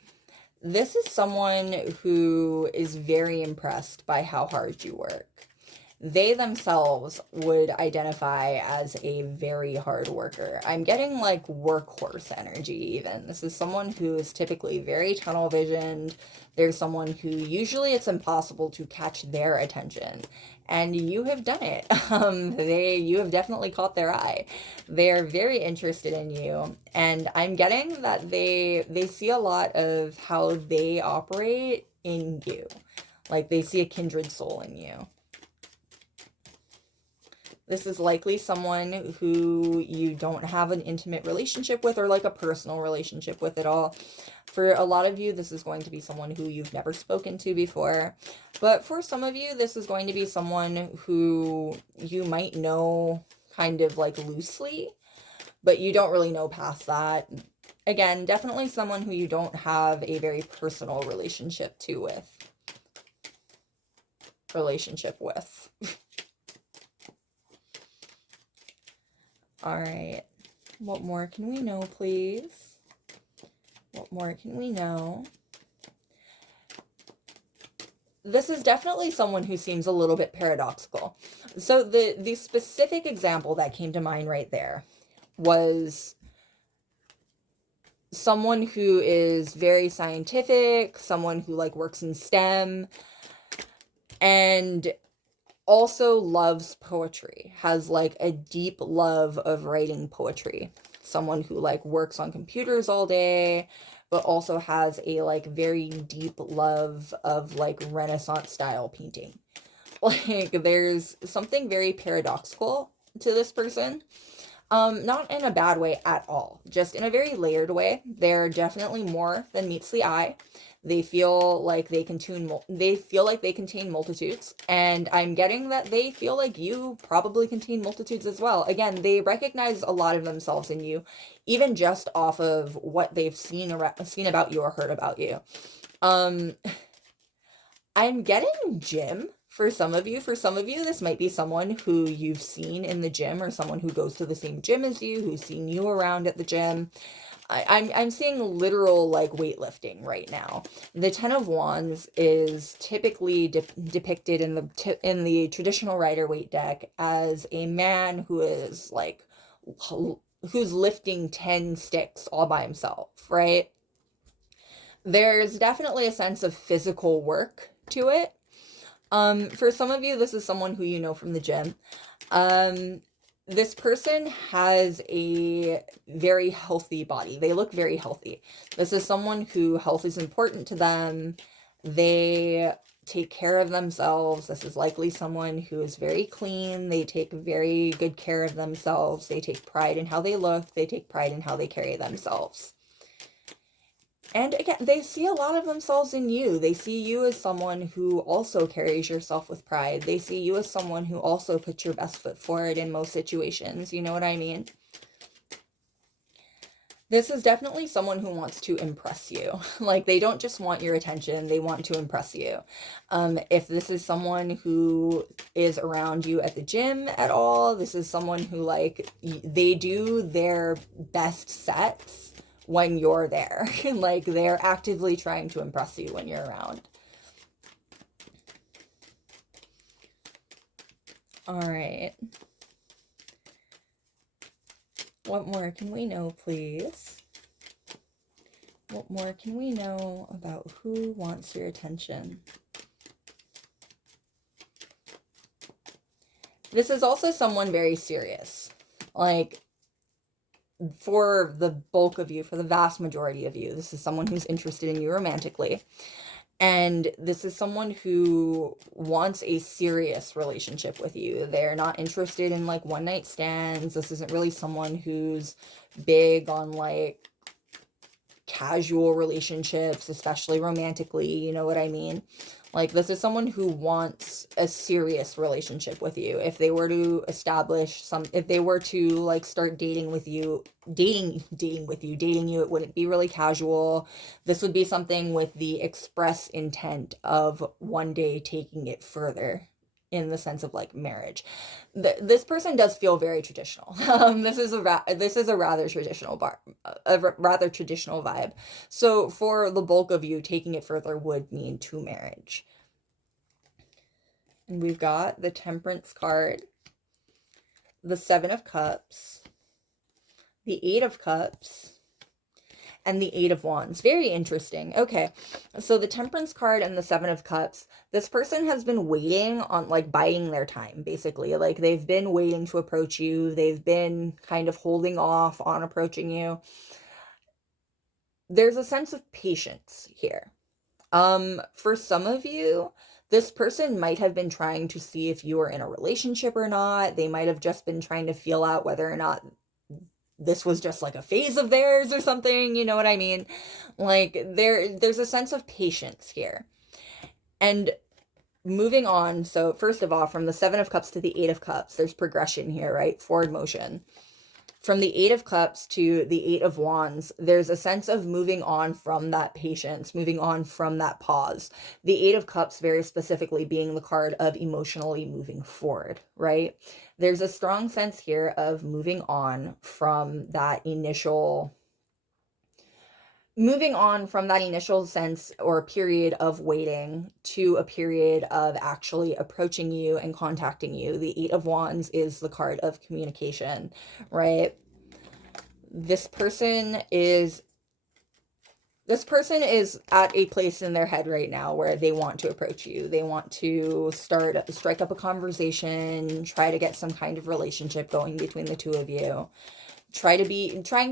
This is someone who is very impressed by how hard you work. They themselves would identify as a very hard worker. I'm getting like workhorse energy even. This is someone who is typically very tunnel visioned. There's someone who usually it's impossible to catch their attention. And you have done it. You have definitely caught their eye. They're very interested in you. And I'm getting that they see a lot of how they operate in you. Like, they see a kindred soul in you. This is likely someone who you don't have an intimate relationship with or like a personal relationship with at all. For a lot of you, this is going to be someone who you've never spoken to before. But for some of you, this is going to be someone who you might know kind of like loosely, but you don't really know past that. Again, definitely someone who you don't have a very personal relationship with. All right, what more can we know, please? What more can we know? This is definitely someone who seems a little bit paradoxical. So the specific example that came to mind right there was someone who is very scientific, someone who like works in STEM, and also loves poetry, has like a deep love of writing poetry. Someone who like works on computers all day, but also has a like very deep love of like Renaissance style painting. Like, there's something very paradoxical to this person. Not in a bad way at all, just in a very layered way. They're definitely more than meets the eye. They feel like they feel like they contain multitudes, and I'm getting that they feel like you probably contain multitudes as well. Again, they recognize a lot of themselves in you, even just off of what they've seen about you or heard about you. Um, I'm getting gym for some of you. For some of you, this might be someone who you've seen in the gym, or someone who goes to the same gym as you, who's seen you around at the gym. I'm seeing literal like weightlifting right now. The Ten of Wands is typically depicted in the traditional Rider-Waite deck as a man who is like who's lifting 10 sticks all by himself, right? There's definitely a sense of physical work to it. For some of you, this is someone who you know from the gym. This person has a very healthy body. They look very healthy. This is someone who health is important to them. They take care of themselves. This is likely someone who is very clean. They take very good care of themselves. They take pride in how they look. They take pride in how they carry themselves. And again, they see a lot of themselves in you. They see you as someone who also carries yourself with pride. They see you as someone who also puts your best foot forward in most situations. You know what I mean? This is definitely someone who wants to impress you. Like, they don't just want your attention, they want to impress you. If this is someone who is around you at the gym at all, this is someone who, like, they do their best sets when you're there. Like, they're actively trying to impress you when you're around. All right. What more can we know, please? What more can we know about who wants your attention? This is also someone very serious. Like, for the bulk of you, for the vast majority of you, this is someone who's interested in you romantically. And this is someone who wants a serious relationship with you. They're not interested in like one night stands. This isn't really someone who's big on like casual relationships, especially romantically, you know what I mean? Like, this is someone who wants a serious relationship with you. If they were to if they were to like start dating you, it wouldn't be really casual. This would be something with the express intent of one day taking it further, in the sense of like marriage. This person does feel very traditional. This is a rather traditional rather traditional vibe. So for the bulk of you, taking it further would mean to marriage. And we've got the Temperance card, the Seven of Cups, the Eight of Cups, and the Eight of Wands. Very interesting. Okay, so the Temperance card and the Seven of Cups, this person has been waiting on, like, biding their time, basically. Like, they've been waiting to approach you. They've been kind of holding off on approaching you. There's a sense of patience here. For some of you, this person might have been trying to see if you are in a relationship or not. They might have just been trying to feel out whether or not this was just like a phase of theirs or something, you know what I mean? Like, there's a sense of patience here. And moving on, so first of all, from the Seven of Cups to the Eight of Cups, there's progression here, right? Forward motion. From the Eight of Cups to the Eight of Wands, there's a sense of moving on from that patience, moving on from that pause. The Eight of Cups very specifically being the card of emotionally moving forward, right? There's a strong sense here of moving on from that initial sense or period of waiting to a period of actually approaching you and contacting you. The Eight of Wands is the card of communication, right? This person is at a place in their head right now where they want to approach you. They want to strike up a conversation, try to get some kind of relationship going between the two of you. Trying to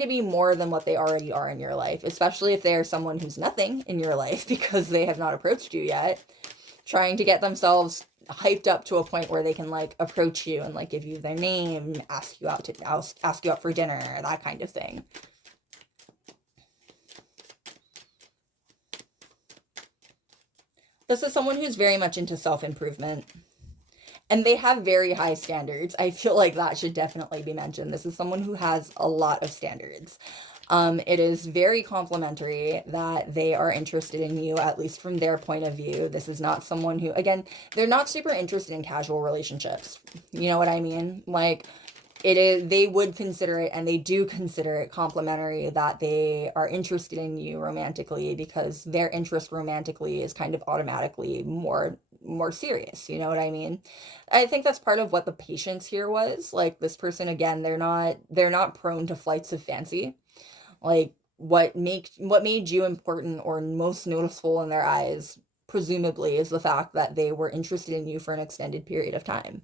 be more than what they already are in your life, especially if they are someone who's nothing in your life because they have not approached you yet. Trying to get themselves hyped up to a point where they can like approach you and like give you their name, ask you out for dinner, that kind of thing. This is someone who's very much into self-improvement. And they have very high standards. I feel like that should definitely be mentioned. This is someone who has a lot of standards. It is very complimentary that they are interested in you, at least from their point of view. This is not someone who, again, they're not super interested in casual relationships. You know what I mean? Like, it is, they would consider it, and they do consider it complimentary that they are interested in you romantically, because their interest romantically is kind of automatically more serious. You know what I mean? I think that's part of what the patience here was. Like, this person, again, they're not prone to flights of fancy. Like, what made you important or most noticeable in their eyes, presumably, is the fact that they were interested in you for an extended period of time.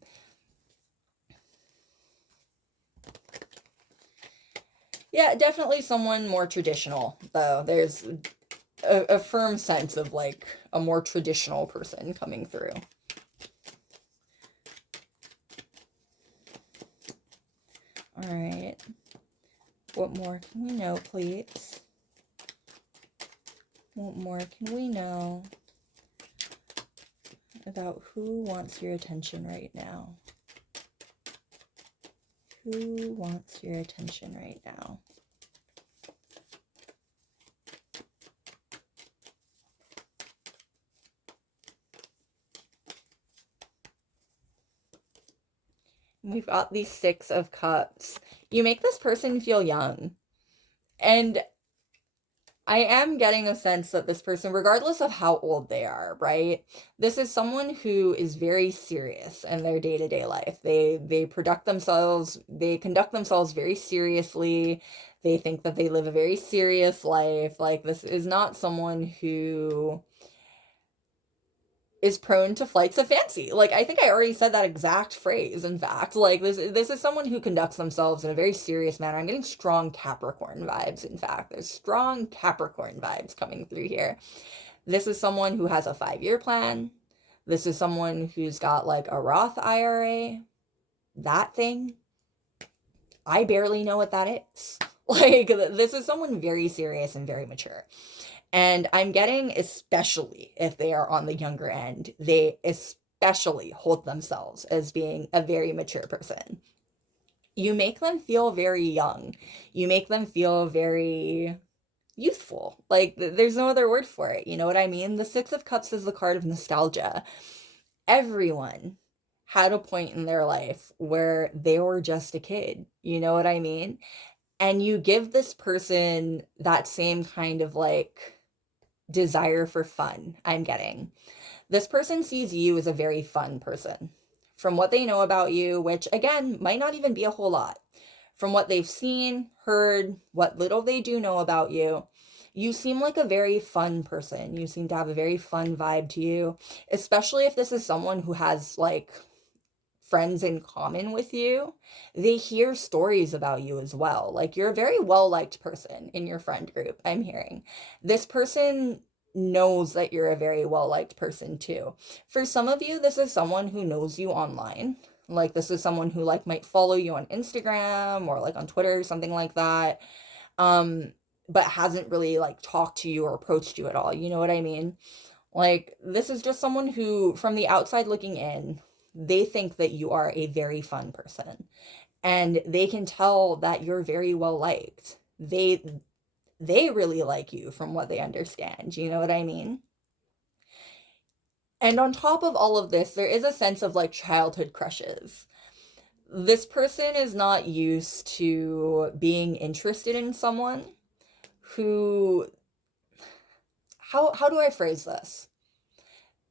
Yeah, definitely someone more traditional, though. There's a firm sense of like a more traditional person coming through. All right. What more can we know, please? What more can we know about who wants your attention right now? Who wants your attention right now? We've got the Six of Cups. You make this person feel young. And I am getting a sense that this person, regardless of how old they are, right? This is someone who is very serious in their day-to-day life. They conduct themselves very seriously. They think that they live a very serious life. Like, this is not someone who is prone to flights of fancy. Like, I think I already said that exact phrase, in fact. Like, this is someone who conducts themselves in a very serious manner. I'm getting strong Capricorn vibes, in fact. There's strong Capricorn vibes coming through here. This is someone who has a 5-year plan. This is someone who's got, like, a Roth IRA. That thing. I barely know what that is. Like, this is someone very serious and very mature. And I'm getting, especially if they are on the younger end, they especially hold themselves as being a very mature person. You make them feel very young. You make them feel very youthful. Like, there's no other word for it. You know what I mean? The Six of Cups is the card of nostalgia. Everyone had a point in their life where they were just a kid. You know what I mean? And you give this person that same kind of like desire for fun, I'm getting. This person sees you as a very fun person. From what they know about you, which again, might not even be a whole lot. From what they've seen, heard, what little they do know about you, you seem like a very fun person. You seem to have a very fun vibe to you, especially if this is someone who has like friends in common with you. They hear stories about you as well. Like, you're a very well-liked person in your friend group, I'm hearing. This person knows that you're a very well-liked person too. For some of you, this is someone who knows you online. Like, this is someone who like might follow you on Instagram or like on Twitter or something like that. But hasn't really like talked to you or approached you at all. You know what I mean? Like, this is just someone who, from the outside looking in, they think that you are a very fun person, and they can tell that you're very well liked. They really like you from what they understand. You know what I mean? And on top of all of this, there is a sense of like childhood crushes. This person is not used to being interested in someone who, how do I phrase this?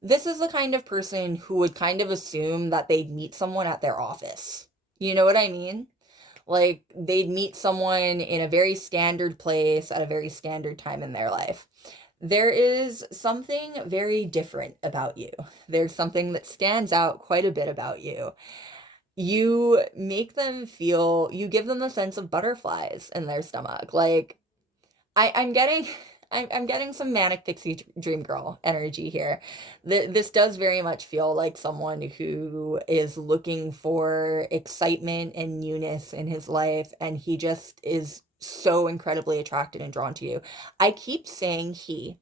This is the kind of person who would kind of assume that they'd meet someone at their office. You know what I mean? Like, they'd meet someone in a very standard place at a very standard time in their life. There is something very different about you. There's something that stands out quite a bit about you. You make them feel, you give them the sense of butterflies in their stomach. Like, I'm getting, I'm getting some manic pixie dream girl energy here. This does very much feel like someone who is looking for excitement and newness in his life, and he just is so incredibly attracted and drawn to you. I keep saying he.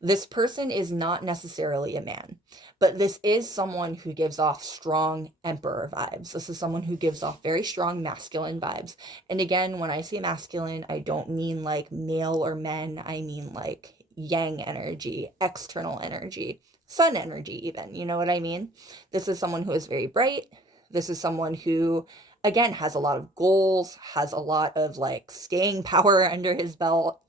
This person is not necessarily a man, but this is someone who gives off strong emperor vibes. This is someone who gives off very strong masculine vibes. And again, when I say masculine, I don't mean like male or men. I mean like yang energy, external energy, sun energy, even. You know what I mean? This is someone who is very bright. This is someone who, again, has a lot of goals, has a lot of like staying power under his belt.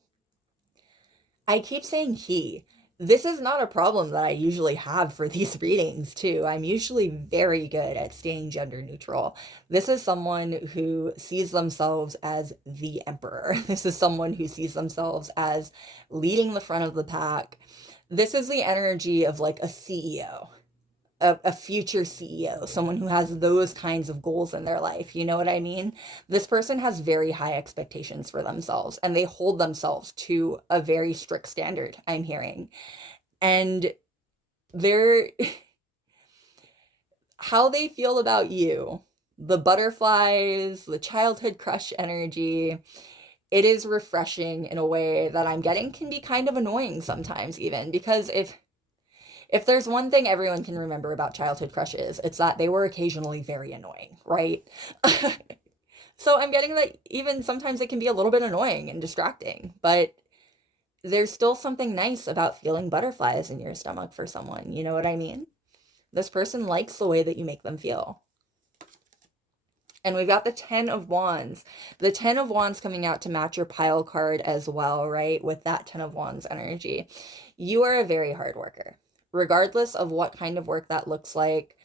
I keep saying he. This is not a problem that I usually have for these readings, too. I'm usually very good at staying gender neutral. This is someone who sees themselves as the emperor. This is someone who sees themselves as leading the front of the pack. This is the energy of like a CEO, a future CEO, someone who has those kinds of goals in their life. You know what I mean? This person has very high expectations for themselves and they hold themselves to a very strict standard, I'm hearing. And they're how they feel about you, the butterflies, the childhood crush energy, it is refreshing in a way that I'm getting can be kind of annoying sometimes, even because if there's one thing everyone can remember about childhood crushes, it's that they were occasionally very annoying, right? So I'm getting that even sometimes it can be a little bit annoying and distracting, but there's still something nice about feeling butterflies in your stomach for someone. You know what I mean? This person likes the way that you make them feel. And we've got the Ten of Wands. The Ten of Wands coming out to match your pile card as well, right? With that Ten of Wands energy. You are a very hard worker, regardless of what kind of work that looks like.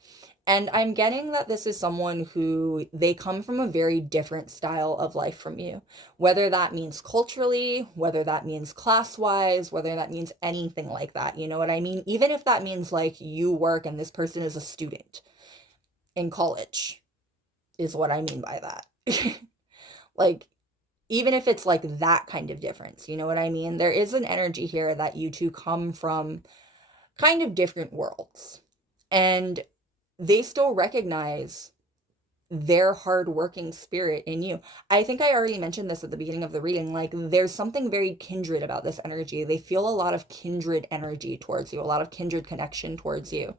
And I'm getting that this is someone who they come from a very different style of life from you, whether that means culturally, whether that means class-wise, whether that means anything like that. You know what I mean? Even if that means like you work and this person is a student in college, is what I mean by that. Like, even if it's like that kind of difference, you know what I mean? There is an energy here that you two come from kind of different worlds. And they still recognize their hardworking spirit in you. I think I already mentioned this at the beginning of the reading. Like, there's something very kindred about this energy. They feel a lot of kindred energy towards you, a lot of kindred connection towards you.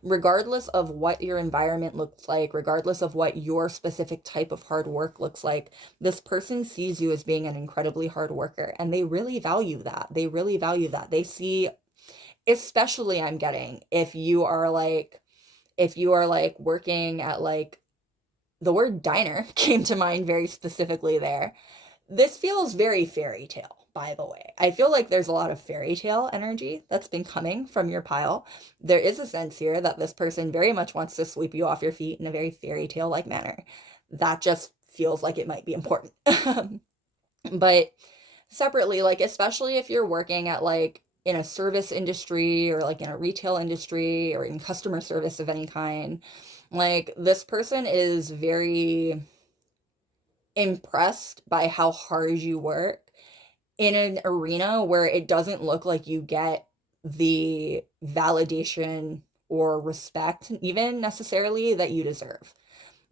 Regardless of what your environment looks like, regardless of what your specific type of hard work looks like, this person sees you as being an incredibly hard worker, and they really value that. They really value that. They see, especially I'm getting, if you are like working at like, the word diner came to mind very specifically there. This feels very fairy tale, by the way. I feel like there's a lot of fairy tale energy that's been coming from your pile. There is a sense here that this person very much wants to sweep you off your feet in a very fairy tale like manner. That just feels like it might be important. But separately, like, especially if you're working at like in a service industry or like in a retail industry or in customer service of any kind, like, this person is very impressed by how hard you work in an arena where it doesn't look like you get the validation or respect, even necessarily, that you deserve.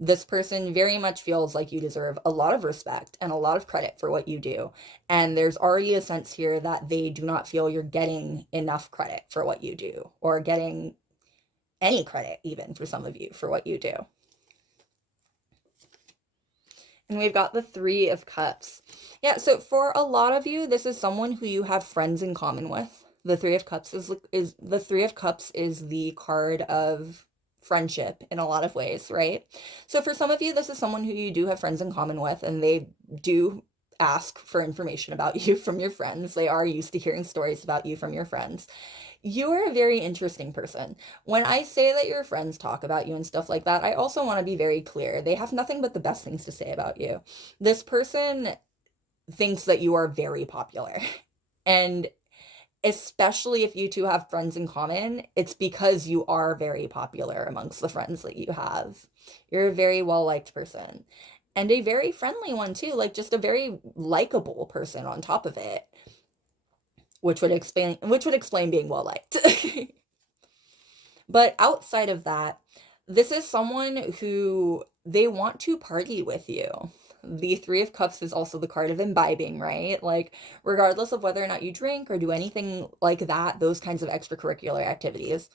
This person very much feels like you deserve a lot of respect and a lot of credit for what you do. And there's already a sense here that they do not feel you're getting enough credit for what you do, or getting any credit even for some of you for what you do. And we've got the Three of Cups. Yeah, so for a lot of you, this is someone who you have friends in common with. The Three of Cups is the card of friendship in a lot of ways, right? So for some of you, this is someone who you do have friends in common with, and they do ask for information about you from your friends. They are used to hearing stories about you from your friends. You are a very interesting person. When I say that your friends talk about you and stuff like that, I also want to be very clear. They have nothing but the best things to say about you. This person thinks that you are very popular. And especially if you two have friends in common, it's because you are very popular amongst the friends that you have. You're a very well-liked person. And a very friendly one too, like just a very likable person on top of it. which would explain being well liked. But outside of that, this is someone who they want to party with you. The Three of Cups is also the card of imbibing, right? Like, regardless of whether or not you drink or do anything like that, those kinds of extracurricular activities,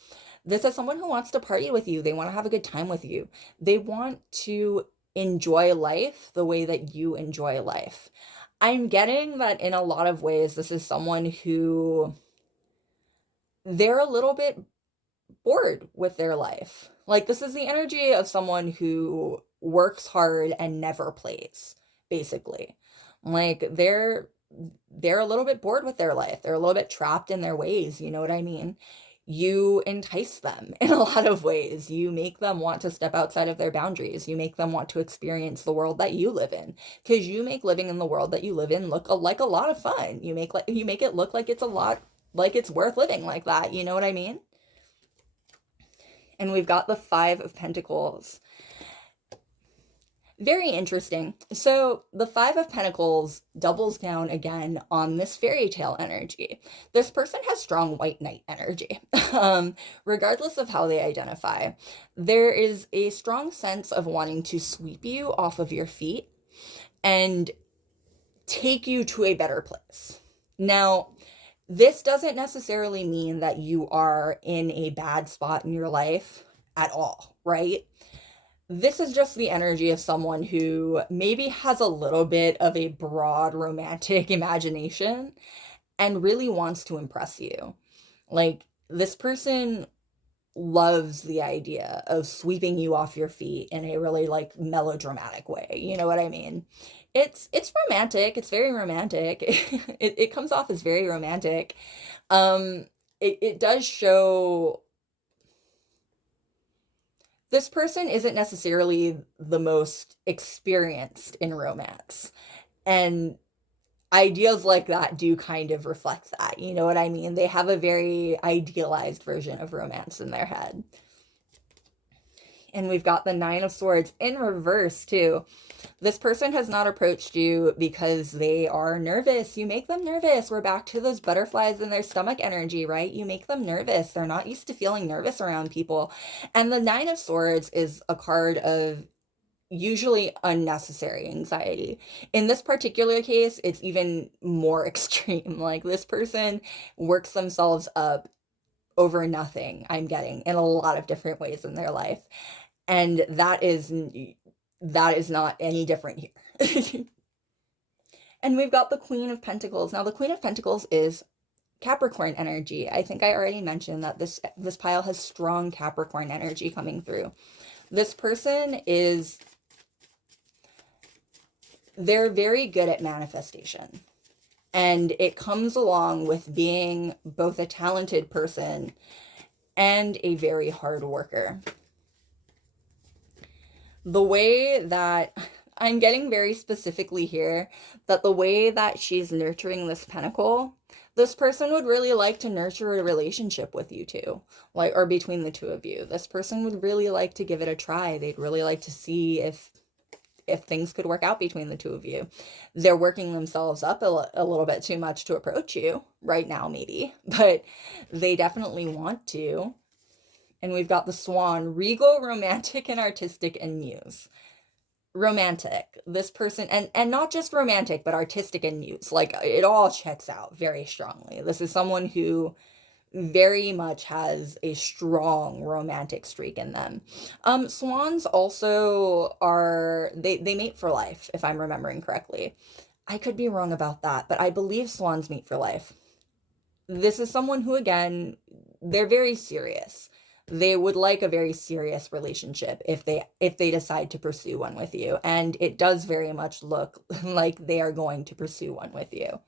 this is someone who wants to party with you. They want to have a good time with you. They want to enjoy life the way that you enjoy life. I'm getting that in a lot of ways, this is someone who they're a little bit bored with their life. Like, this is the energy of someone who works hard and never plays, basically. Like, they're a little bit bored with their life. They're a little bit trapped in their ways, you know what I mean? You entice them in a lot of ways. You make them want to step outside of their boundaries. You make them want to experience the world that you live in, because you make living in the world that you live in look like a lot of fun. You make it look like it's a lot, like it's worth living like that. You know what I mean? And we've got the Five of Pentacles. Very interesting. So the Five of Pentacles doubles down again on this fairy tale energy. This person has strong white knight energy. Regardless of how they identify, there is a strong sense of wanting to sweep you off of your feet and take you to a better place. Now, this doesn't necessarily mean that you are in a bad spot in your life at all, right? This is just the energy of someone who maybe has a little bit of a broad romantic imagination and really wants to impress you. Like, this person loves the idea of sweeping you off your feet in a really like melodramatic way. You know what I mean? It's romantic. It's very romantic. It comes off as very romantic. It does show this person isn't necessarily the most experienced in romance. And ideas like that do kind of reflect that. You know what I mean? They have a very idealized version of romance in their head. And we've got the Nine of Swords in reverse, too. This person has not approached you because they are nervous. You make them nervous. We're back to those butterflies in their stomach energy, right? You make them nervous. They're not used to feeling nervous around people. And the Nine of Swords is a card of usually unnecessary anxiety. In this particular case, it's even more extreme. Like, this person works themselves up over nothing, I'm getting, in a lot of different ways in their life. And that is not any different here. And we've got the Queen of Pentacles. Now, the Queen of Pentacles is Capricorn energy. I think I already mentioned that this pile has strong Capricorn energy coming through. This person they're very good at manifestation. And it comes along with being both a talented person and a very hard worker. The way that I'm getting very specifically here, that the way that she's nurturing this pentacle, this person would really like to nurture a relationship with you too, like, or between the two of you. This person would really like to give it a try. They'd really like to see if things could work out between the two of you. They're working themselves up a little bit too much to approach you right now, maybe, but they definitely want to. And we've got the Swan, regal, romantic, and artistic, and muse. Romantic, this person, and not just romantic, but artistic and muse. Like, it all checks out very strongly. This is someone who very much has a strong romantic streak in them. Swans also they mate for life, if I'm remembering correctly. I could be wrong about that, but I believe swans mate for life. This is someone who, again, they're very serious. They would like a very serious relationship if they decide to pursue one with you, and it does very much look like they are going to pursue one with you.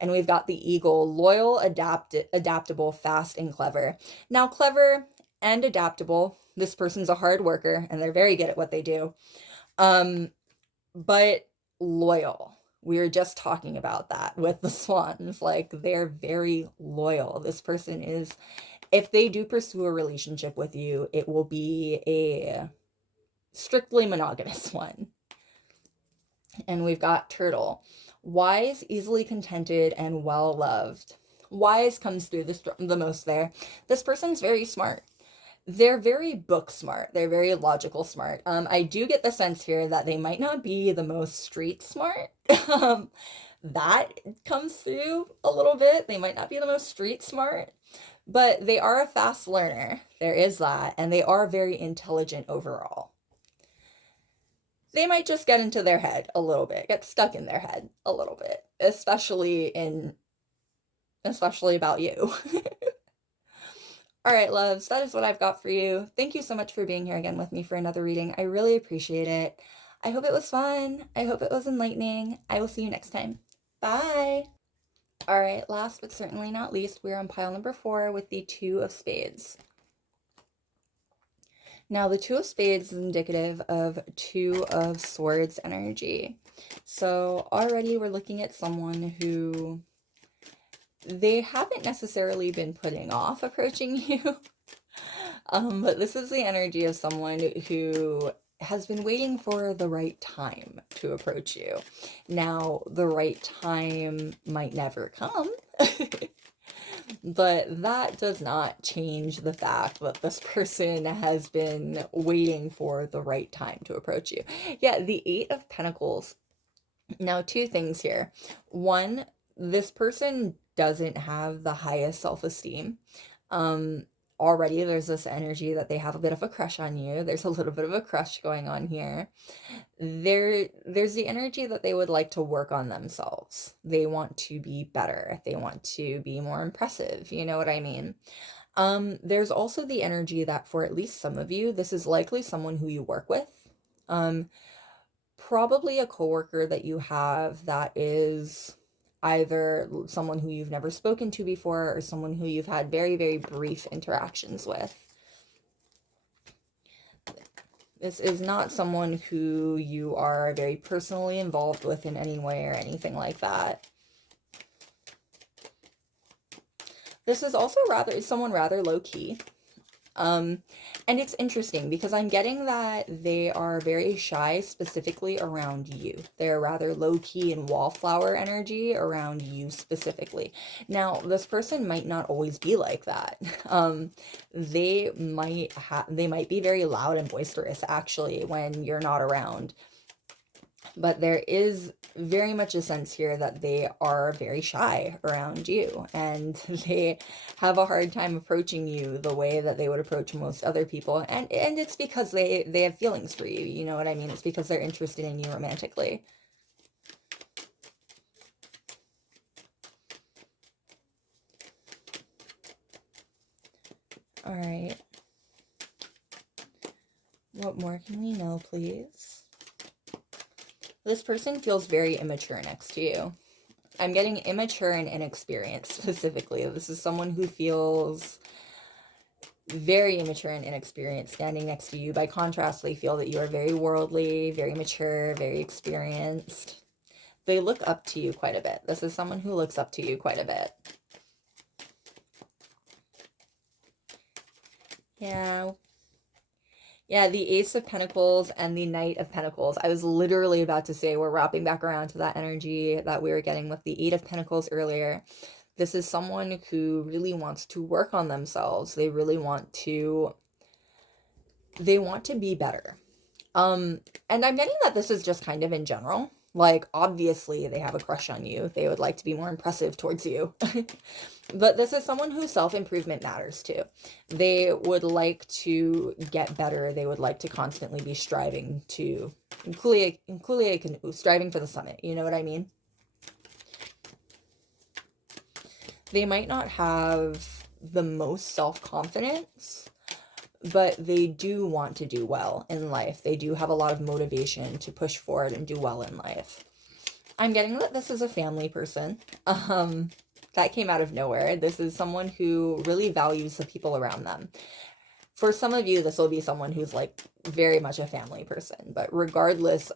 And we've got the Eagle, loyal, adaptable, fast, and clever. Now, clever and adaptable, this person's a hard worker, and they're very good at what they do. But loyal. We were just talking about that with the swans. Like, they're very loyal. This person is, if they do pursue a relationship with you, it will be a strictly monogamous one. And we've got Turtle. Wise, easily contented, and well-loved. Wise comes through the most there. This person's very smart. They're very book smart. They're very logical smart. I do get the sense here that they might not be the most street smart. um, that comes through a little bit. They might not be the most street smart, but they are a fast learner. There is that, and they are very intelligent overall. They might just get into their head a little bit, get stuck in their head a little bit, especially about you. All right, loves, that is what I've got for you. Thank you so much for being here again with me for another reading. I really appreciate it. I hope it was fun. I hope it was enlightening. I will see you next time. Bye. All right, last but certainly not least, we're on pile number 4 with the Two of Spades. Now, the Two of Spades is indicative of Two of Swords energy. So already we're looking at someone who they haven't necessarily been putting off approaching you. But this is the energy of someone who has been waiting for the right time to approach you. Now, the right time might never come, but that does not change the fact that this person has been waiting for the right time to approach you. Yeah, the Eight of Pentacles. Now, two things here. One, this person doesn't have the highest self-esteem. Already there's this energy that they have a bit of a crush on you. There's a little bit of a crush going on here. There's the energy that they would like to work on themselves. They want to be better. They want to be more impressive. You know what I mean? There's also the energy that for at least some of you, this is likely someone who you work with. Probably a coworker that you have that is either someone who you've never spoken to before or someone who you've had very, very brief interactions with. This is not someone who you are very personally involved with in any way or anything like that. This is also someone rather low-key. And it's interesting because I'm getting that they are very shy specifically around you. They're rather low-key and wallflower energy around you specifically. Now, this person might not always be like that. They might be very loud and boisterous actually when you're not around. But there is very much a sense here that they are very shy around you and they have a hard time approaching you the way that they would approach most other people. And it's because they have feelings for you. You know what I mean? It's because they're interested in you romantically. All right. What more can we know, please? This person feels very immature next to you. I'm getting immature and inexperienced specifically. This is someone who feels very immature and inexperienced standing next to you. By contrast, they feel that you are very worldly, very mature, very experienced. They look up to you quite a bit. This is someone who looks up to you quite a bit. Yeah, the Ace of Pentacles and the Knight of Pentacles. I was literally about to say we're wrapping back around to that energy that we were getting with the Eight of Pentacles earlier. This is someone who really wants to work on themselves. They really want to be better. And I'm getting that this is just kind of in general. Like, obviously, they have a crush on you. They would like to be more impressive towards you. But this is someone whose self-improvement matters too. They would like to get better. They would like to constantly be striving to, striving for the summit. You know what I mean? They might not have the most self-confidence, but they do want to do well in life. They do have a lot of motivation to push forward and do well in life. I'm getting that this is a family person. That came out of nowhere. This is someone who really values the people around them. For some of you, this will be someone who's like very much a family person, but regardless,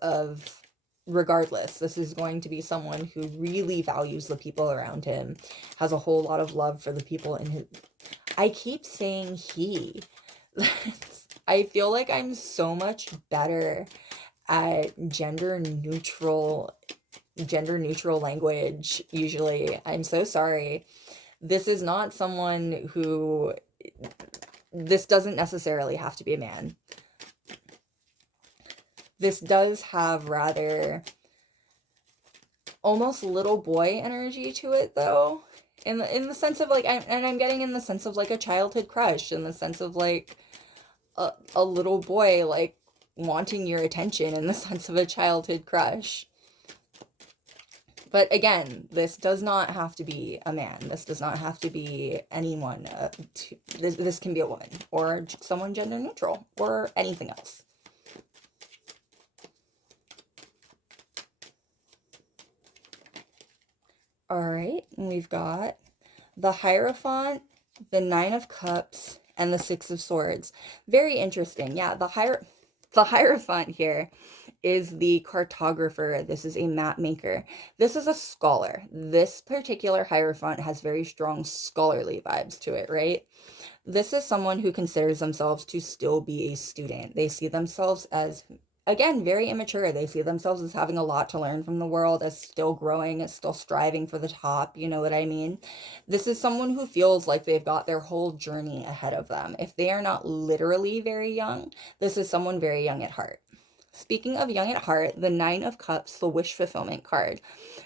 this is going to be someone who really values the people around him, has a whole lot of love for the people in his... I keep saying he. I feel like I'm so much better at gender neutral language usually. I'm so sorry. This is not someone who, this doesn't necessarily have to be a man. This does have rather almost little boy energy to it, though. In the sense of like, I'm getting in the sense of like a childhood crush, in the sense of like a little boy like wanting your attention, in the sense of a childhood crush. But again, this does not have to be a man. This does not have to be anyone. This can be a woman or someone gender neutral or anything else. All right, and we've got the Hierophant, the Nine of Cups, and the Six of Swords. Very interesting. Yeah, the Hierophant here is the cartographer. This is a map maker. This is a scholar. This particular Hierophant has very strong scholarly vibes to it, right? This is someone who considers themselves to still be a student. They see themselves as, again, very immature. They see themselves as having a lot to learn from the world, as still growing, as still striving for the top, you know what I mean? This is someone who feels like they've got their whole journey ahead of them. If they are not literally very young, this is someone very young at heart. Speaking of young at heart, the Nine of Cups, the wish fulfillment card.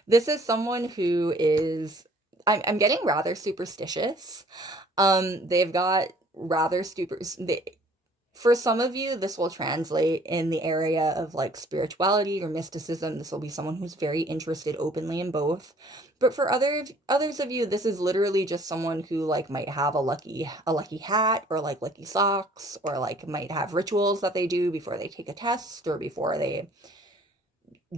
This is someone who is, I'm getting rather superstitious. They've got rather for some of you, this will translate in the area of like spirituality or mysticism. This will be someone who's very interested openly in both. But for others of you, this is literally just someone who like might have a lucky hat, or like lucky socks, or like might have rituals that they do before they take a test or before they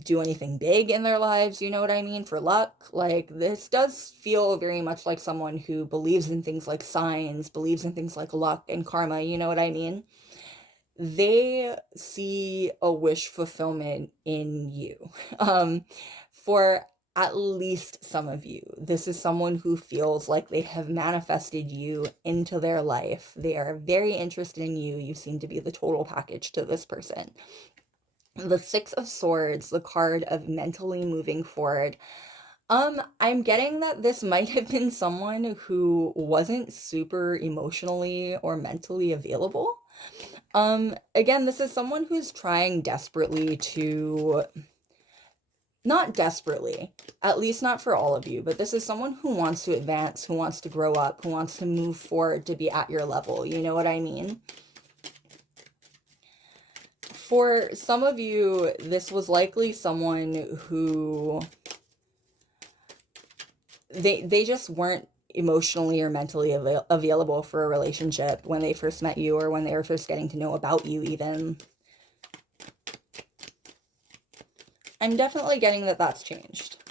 do anything big in their lives, you know what I mean, for luck. Like, this does feel very much like someone who believes in things like signs, believes in things like luck and karma, you know what I mean? They see a wish fulfillment in you. For at least some of you, this is someone who feels like they have manifested you into their life. They are very interested in you. You seem to be the total package to this person. The Six of Swords, the card of mentally moving forward. I'm getting that this might have been someone who wasn't super emotionally or mentally available. Again, this is someone who's trying desperately to, not desperately, at least not for all of you, but this is someone who wants to advance, who wants to grow up, who wants to move forward to be at your level, you know what I mean? For some of you, this was likely someone who, they just weren't emotionally or mentally available for a relationship when they first met you, or when they were first getting to know about you even. I'm definitely getting that that's changed.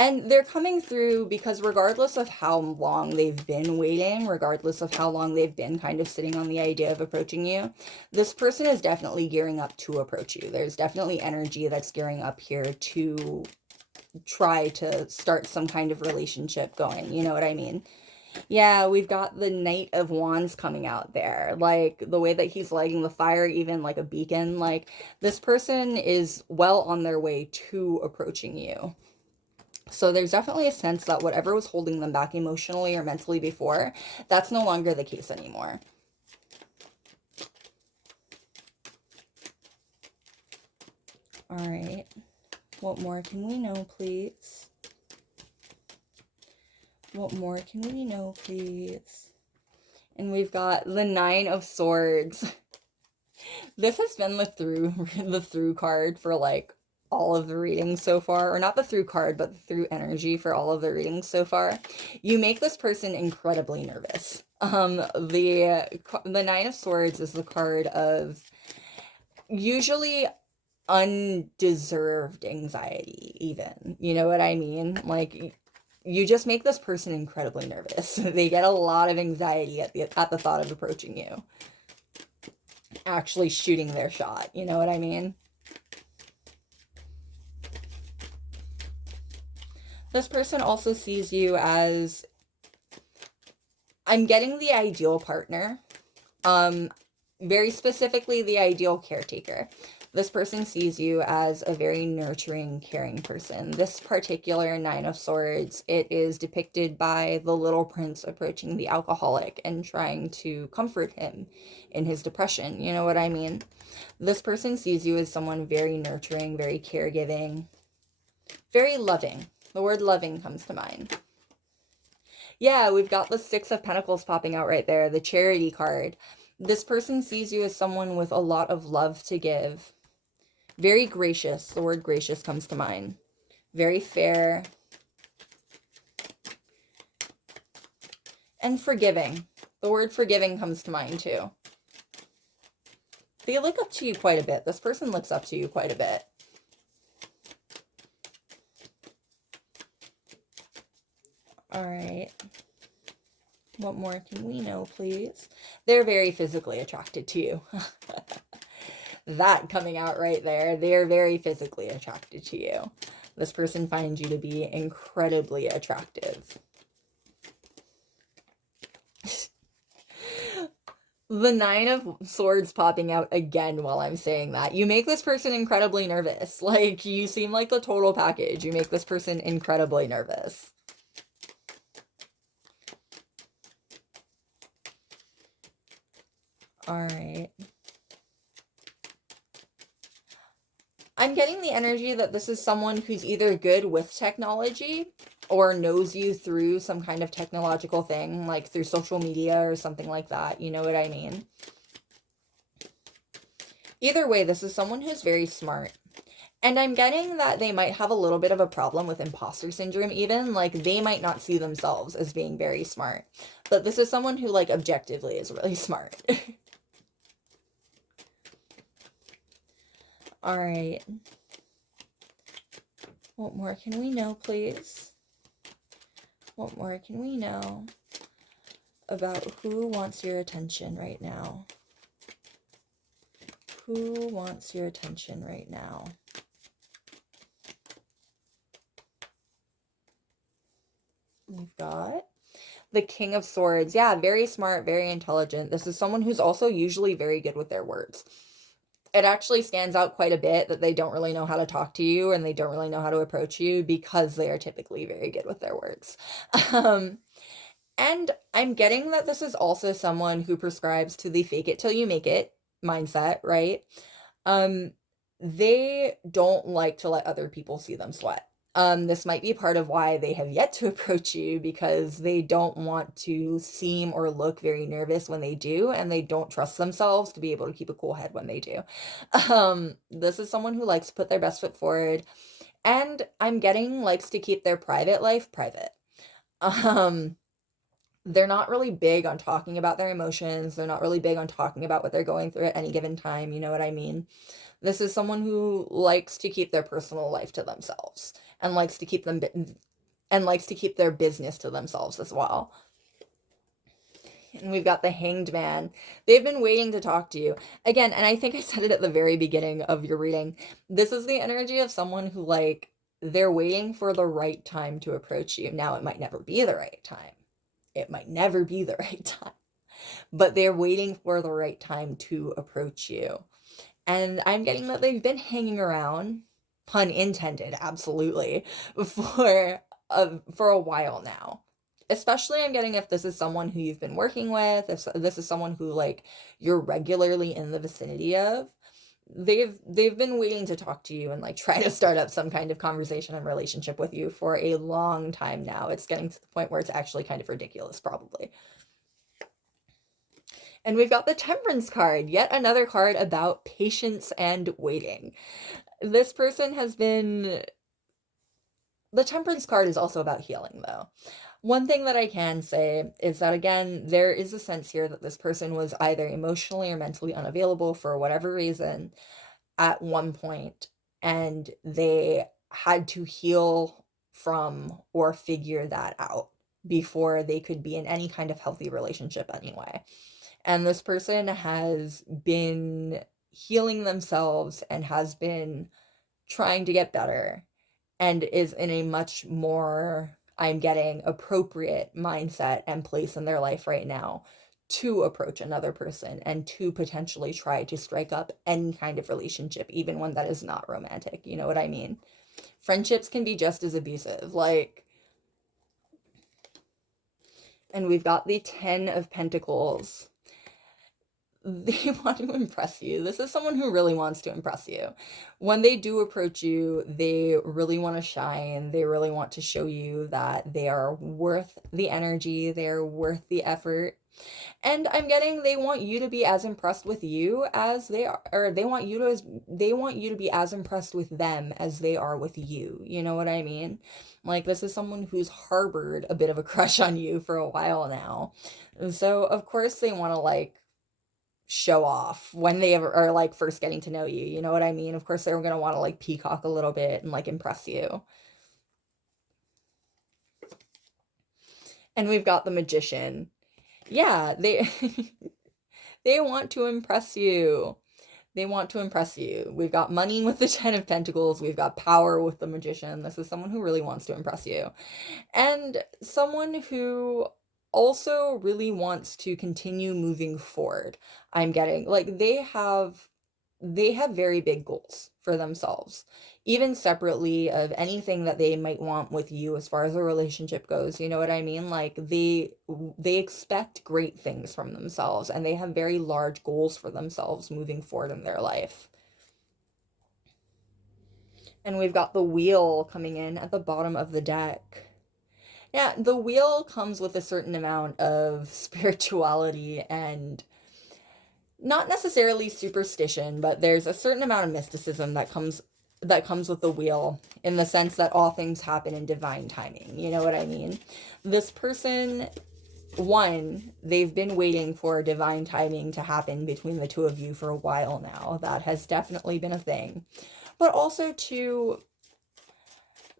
And they're coming through because regardless of how long they've been waiting, regardless of how long they've been kind of sitting on the idea of approaching you, this person is definitely gearing up to approach you. There's definitely energy that's gearing up here to try to start some kind of relationship going, you know what I mean? Yeah, we've got the Knight of Wands coming out there. Like, the way that he's lighting the fire, even like a beacon. Like, this person is well on their way to approaching you. So there's definitely a sense that whatever was holding them back emotionally or mentally before, that's no longer the case anymore. All right. What more can we know, please? What more can we know, please? And we've got the Nine of Swords. This has been the through card for like all of the readings so far, or not the through card, but the through energy for all of the readings so far. You make this person incredibly nervous. The Nine of Swords is the card of usually undeserved anxiety, even, you know what I mean? Like, you just make this person incredibly nervous. They get a lot of anxiety at the thought of approaching you, actually shooting their shot, you know what I mean? This person also sees you as, I'm getting the ideal partner, very specifically the ideal caretaker. This person sees you as a very nurturing, caring person. This particular Nine of Swords, it is depicted by the little prince approaching the alcoholic and trying to comfort him in his depression. You know what I mean? This person sees you as someone very nurturing, very caregiving, very loving. The word loving comes to mind. Yeah, we've got the Six of Pentacles popping out right there, the Charity card. This person sees you as someone with a lot of love to give. Very gracious. The word gracious comes to mind. Very fair. And forgiving. The word forgiving comes to mind too. They look up to you quite a bit. This person looks up to you quite a bit. All right. What more can we know, please? They're very physically attracted to you. That coming out right there. They're very physically attracted to you. This person finds you to be incredibly attractive. The Nine of Swords popping out again while I'm saying that. You make this person incredibly nervous. Like, you seem like the total package. You make this person incredibly nervous. All right. I'm getting the energy that this is someone who's either good with technology or knows you through some kind of technological thing, like through social media or something like that. You know what I mean? Either way, this is someone who's very smart. And I'm getting that they might have a little bit of a problem with imposter syndrome even. Like, they might not see themselves as being very smart. But this is someone who, like, objectively is really smart. All right. What more can we know, please? What more can we know about who wants your attention right now? Who wants your attention right now? We've got the King of Swords. Yeah, very smart, very intelligent. This is someone who's also usually very good with their words. It actually stands out quite a bit that they don't really know how to talk to you and they don't really know how to approach you because they are typically very good with their words. And I'm getting that this is also someone who prescribes to the fake it till you make it mindset, right? They don't like to let other people see them sweat. This might be part of why they have yet to approach you, because they don't want to seem or look very nervous when they do, and they don't trust themselves to be able to keep a cool head when they do. This is someone who likes to put their best foot forward, and I'm getting likes to keep their private life private. They're not really big on talking about their emotions. They're not really big on talking about what they're going through at any given time. You know what I mean? This is someone who likes to keep their personal life to themselves and likes to keep their business to themselves as well. And we've got the Hanged Man. They've been waiting to talk to you. Again, and I think I said it at the very beginning of your reading. This is the energy of someone who, like, they're waiting for the right time to approach you. Now, it might never be the right time. It might never be the right time. But they're waiting for the right time to approach you. And I'm getting that they've been hanging around, pun intended, absolutely, for a while now. Especially I'm getting if this is someone who you've been working with, if this is someone who, like, you're regularly in the vicinity of, they've been waiting to talk to you and, like, try to start up some kind of conversation and relationship with you for a long time now. It's getting to the point where it's actually kind of ridiculous, probably. And we've got the Temperance card, yet another card about patience and waiting. This person has been... The Temperance card is also about healing, though. One thing that I can say is that, again, there is a sense here that this person was either emotionally or mentally unavailable for whatever reason at one point, and they had to heal from or figure that out before they could be in any kind of healthy relationship anyway. And this person has been healing themselves and has been trying to get better and is in a much more, I'm getting, appropriate mindset and place in their life right now to approach another person and to potentially try to strike up any kind of relationship, even one that is not romantic. You know what I mean? Friendships can be just as abusive. Like, and we've got the 10 of Pentacles. They want to impress you. This is someone who really wants to impress you. When they do approach you, they really want to shine. They really want to show you that they are worth the energy, they're worth the effort. And I'm getting they want you to be as impressed with you as they are, or they want you to be as impressed with them as they are with you. You know what I mean? Like, this is someone who's harbored a bit of a crush on you for a while now. And so of course they want to like show off when they ever are like first getting to know you. You know what I mean? Of course they're going to want to like peacock a little bit and like impress you. And we've got the Magician. Yeah, they they want to impress you. They want to impress you. We've got money with the 10 of Pentacles. We've got power with the Magician. This is someone who really wants to impress you. And someone who also really wants to continue moving forward. I'm getting like they have very big goals for themselves, even separately of anything that they might want with you as far as a relationship goes. You know what I mean? Like, they expect great things from themselves, and they have very large goals for themselves moving forward in their life. And we've got the Wheel coming in at the bottom of the deck. Yeah, the Wheel comes with a certain amount of spirituality and not necessarily superstition, but there's a certain amount of mysticism that comes with the Wheel, in the sense that all things happen in divine timing. You know what I mean? This person, one, they've been waiting for divine timing to happen between the two of you for a while now. That has definitely been a thing. But also, two,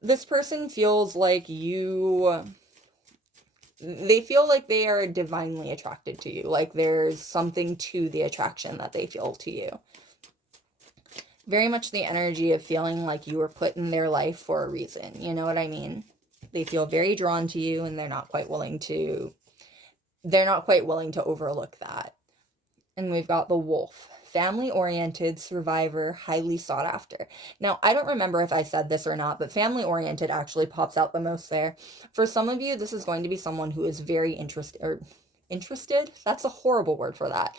this person feels like they feel like they are divinely attracted to you. Like, there's something to the attraction that they feel to you. Very much the energy of feeling like you were put in their life for a reason. You know what I mean? They feel very drawn to you, and they're not quite willing to overlook that. And we've got the Wolf. Family-oriented, survivor, highly sought after. Now, I don't remember if I said this or not, but family-oriented actually pops out the most there. For some of you, this is going to be someone who is very interested? That's a horrible word for that.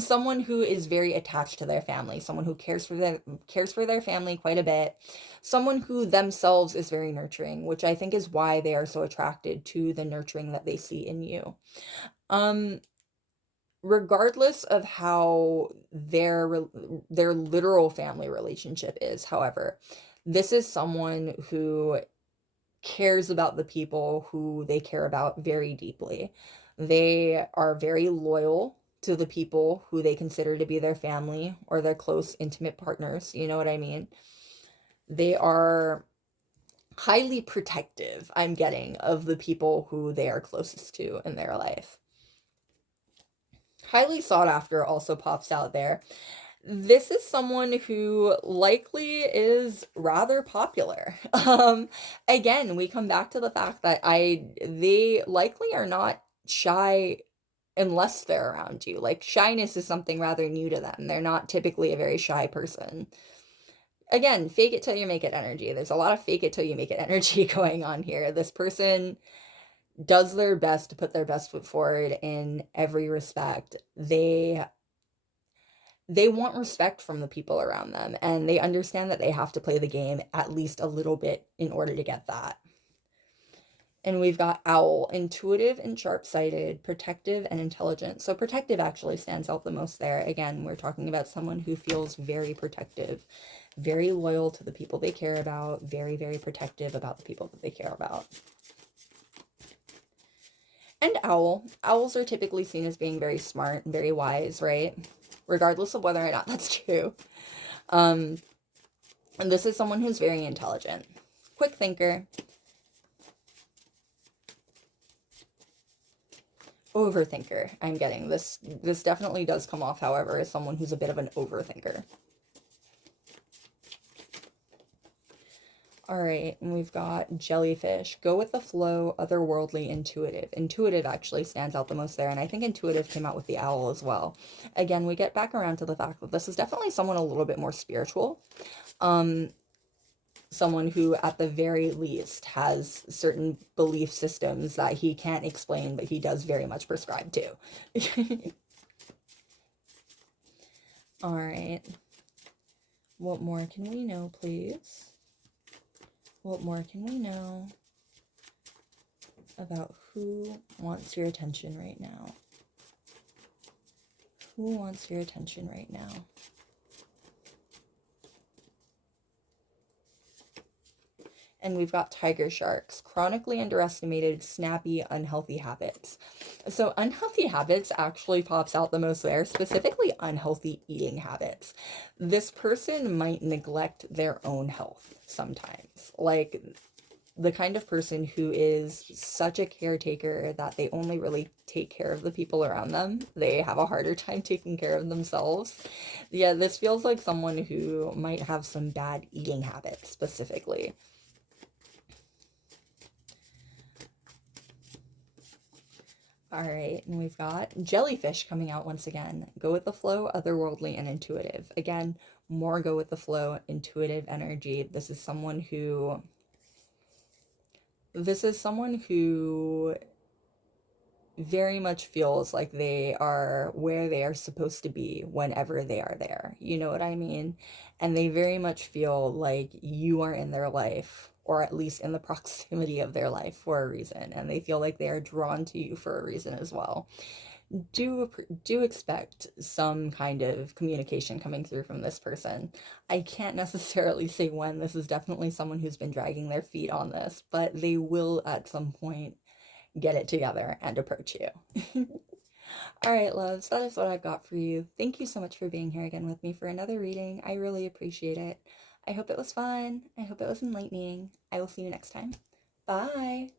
Someone who is very attached to their family, someone who cares for their family quite a bit, someone who themselves is very nurturing, which I think is why they are so attracted to the nurturing that they see in you. Regardless of how their literal family relationship is, however, this is someone who cares about the people who they care about very deeply. They are very loyal to the people who they consider to be their family or their close, intimate partners. You know what I mean? They are highly protective, I'm getting, of the people who they are closest to in their life. Highly sought after also pops out there. This is someone who likely is rather popular. Again, we come back to the fact that they likely are not shy unless they're around you. Like, shyness is something rather new to them. They're not typically a very shy person. Again, fake it till you make it energy. There's a lot of fake it till you make it energy going on here. This person does their best to put their best foot forward in every respect. They want respect from the people around them, and they understand that they have to play the game at least a little bit in order to get that. And we've got Owl, intuitive and sharp-sighted, protective and intelligent. So protective actually stands out the most there. Again, we're talking about someone who feels very protective, very loyal to the people they care about, very, very protective about the people that they care about. And owls are typically seen as being very smart and very wise, right? Regardless of whether or not that's true. And this is someone who's very intelligent, quick thinker, overthinker. I'm getting this definitely does come off, however, as someone who's a bit of an overthinker. All right, and we've got jellyfish. Go with the flow, otherworldly, intuitive. Intuitive actually stands out the most there, and I think intuitive came out with the owl as well. Again, we get back around to the fact that this is definitely someone a little bit more spiritual. Someone who, at the very least, has certain belief systems that he can't explain, but he does very much prescribe to. All right. What more can we know, please? What more can we know about who wants your attention right now? Who wants your attention right now? And we've got tiger sharks, chronically underestimated, snappy, unhealthy habits. So unhealthy habits actually pops out the most there, specifically unhealthy eating habits. This person might neglect their own health sometimes. Like the kind of person who is such a caretaker that they only really take care of the people around them. They have a harder time taking care of themselves. Yeah, this feels like someone who might have some bad eating habits specifically. All right, and we've got jellyfish coming out once again. Go with the flow, otherworldly, and intuitive. Again, more go with the flow, intuitive energy. This is someone who very much feels like they are where they are supposed to be whenever they are there. You know what I mean? And they very much feel like you are in their life, or at least in the proximity of their life for a reason. And they feel like they are drawn to you for a reason as well. Do expect some kind of communication coming through from this person. I can't necessarily say when. This is definitely someone who's been dragging their feet on this, but they will at some point get it together and approach you. All right, loves, that is what I've got for you. Thank you so much for being here again with me for another reading. I really appreciate it. I hope it was fun. I hope it was enlightening. I will see you next time. Bye.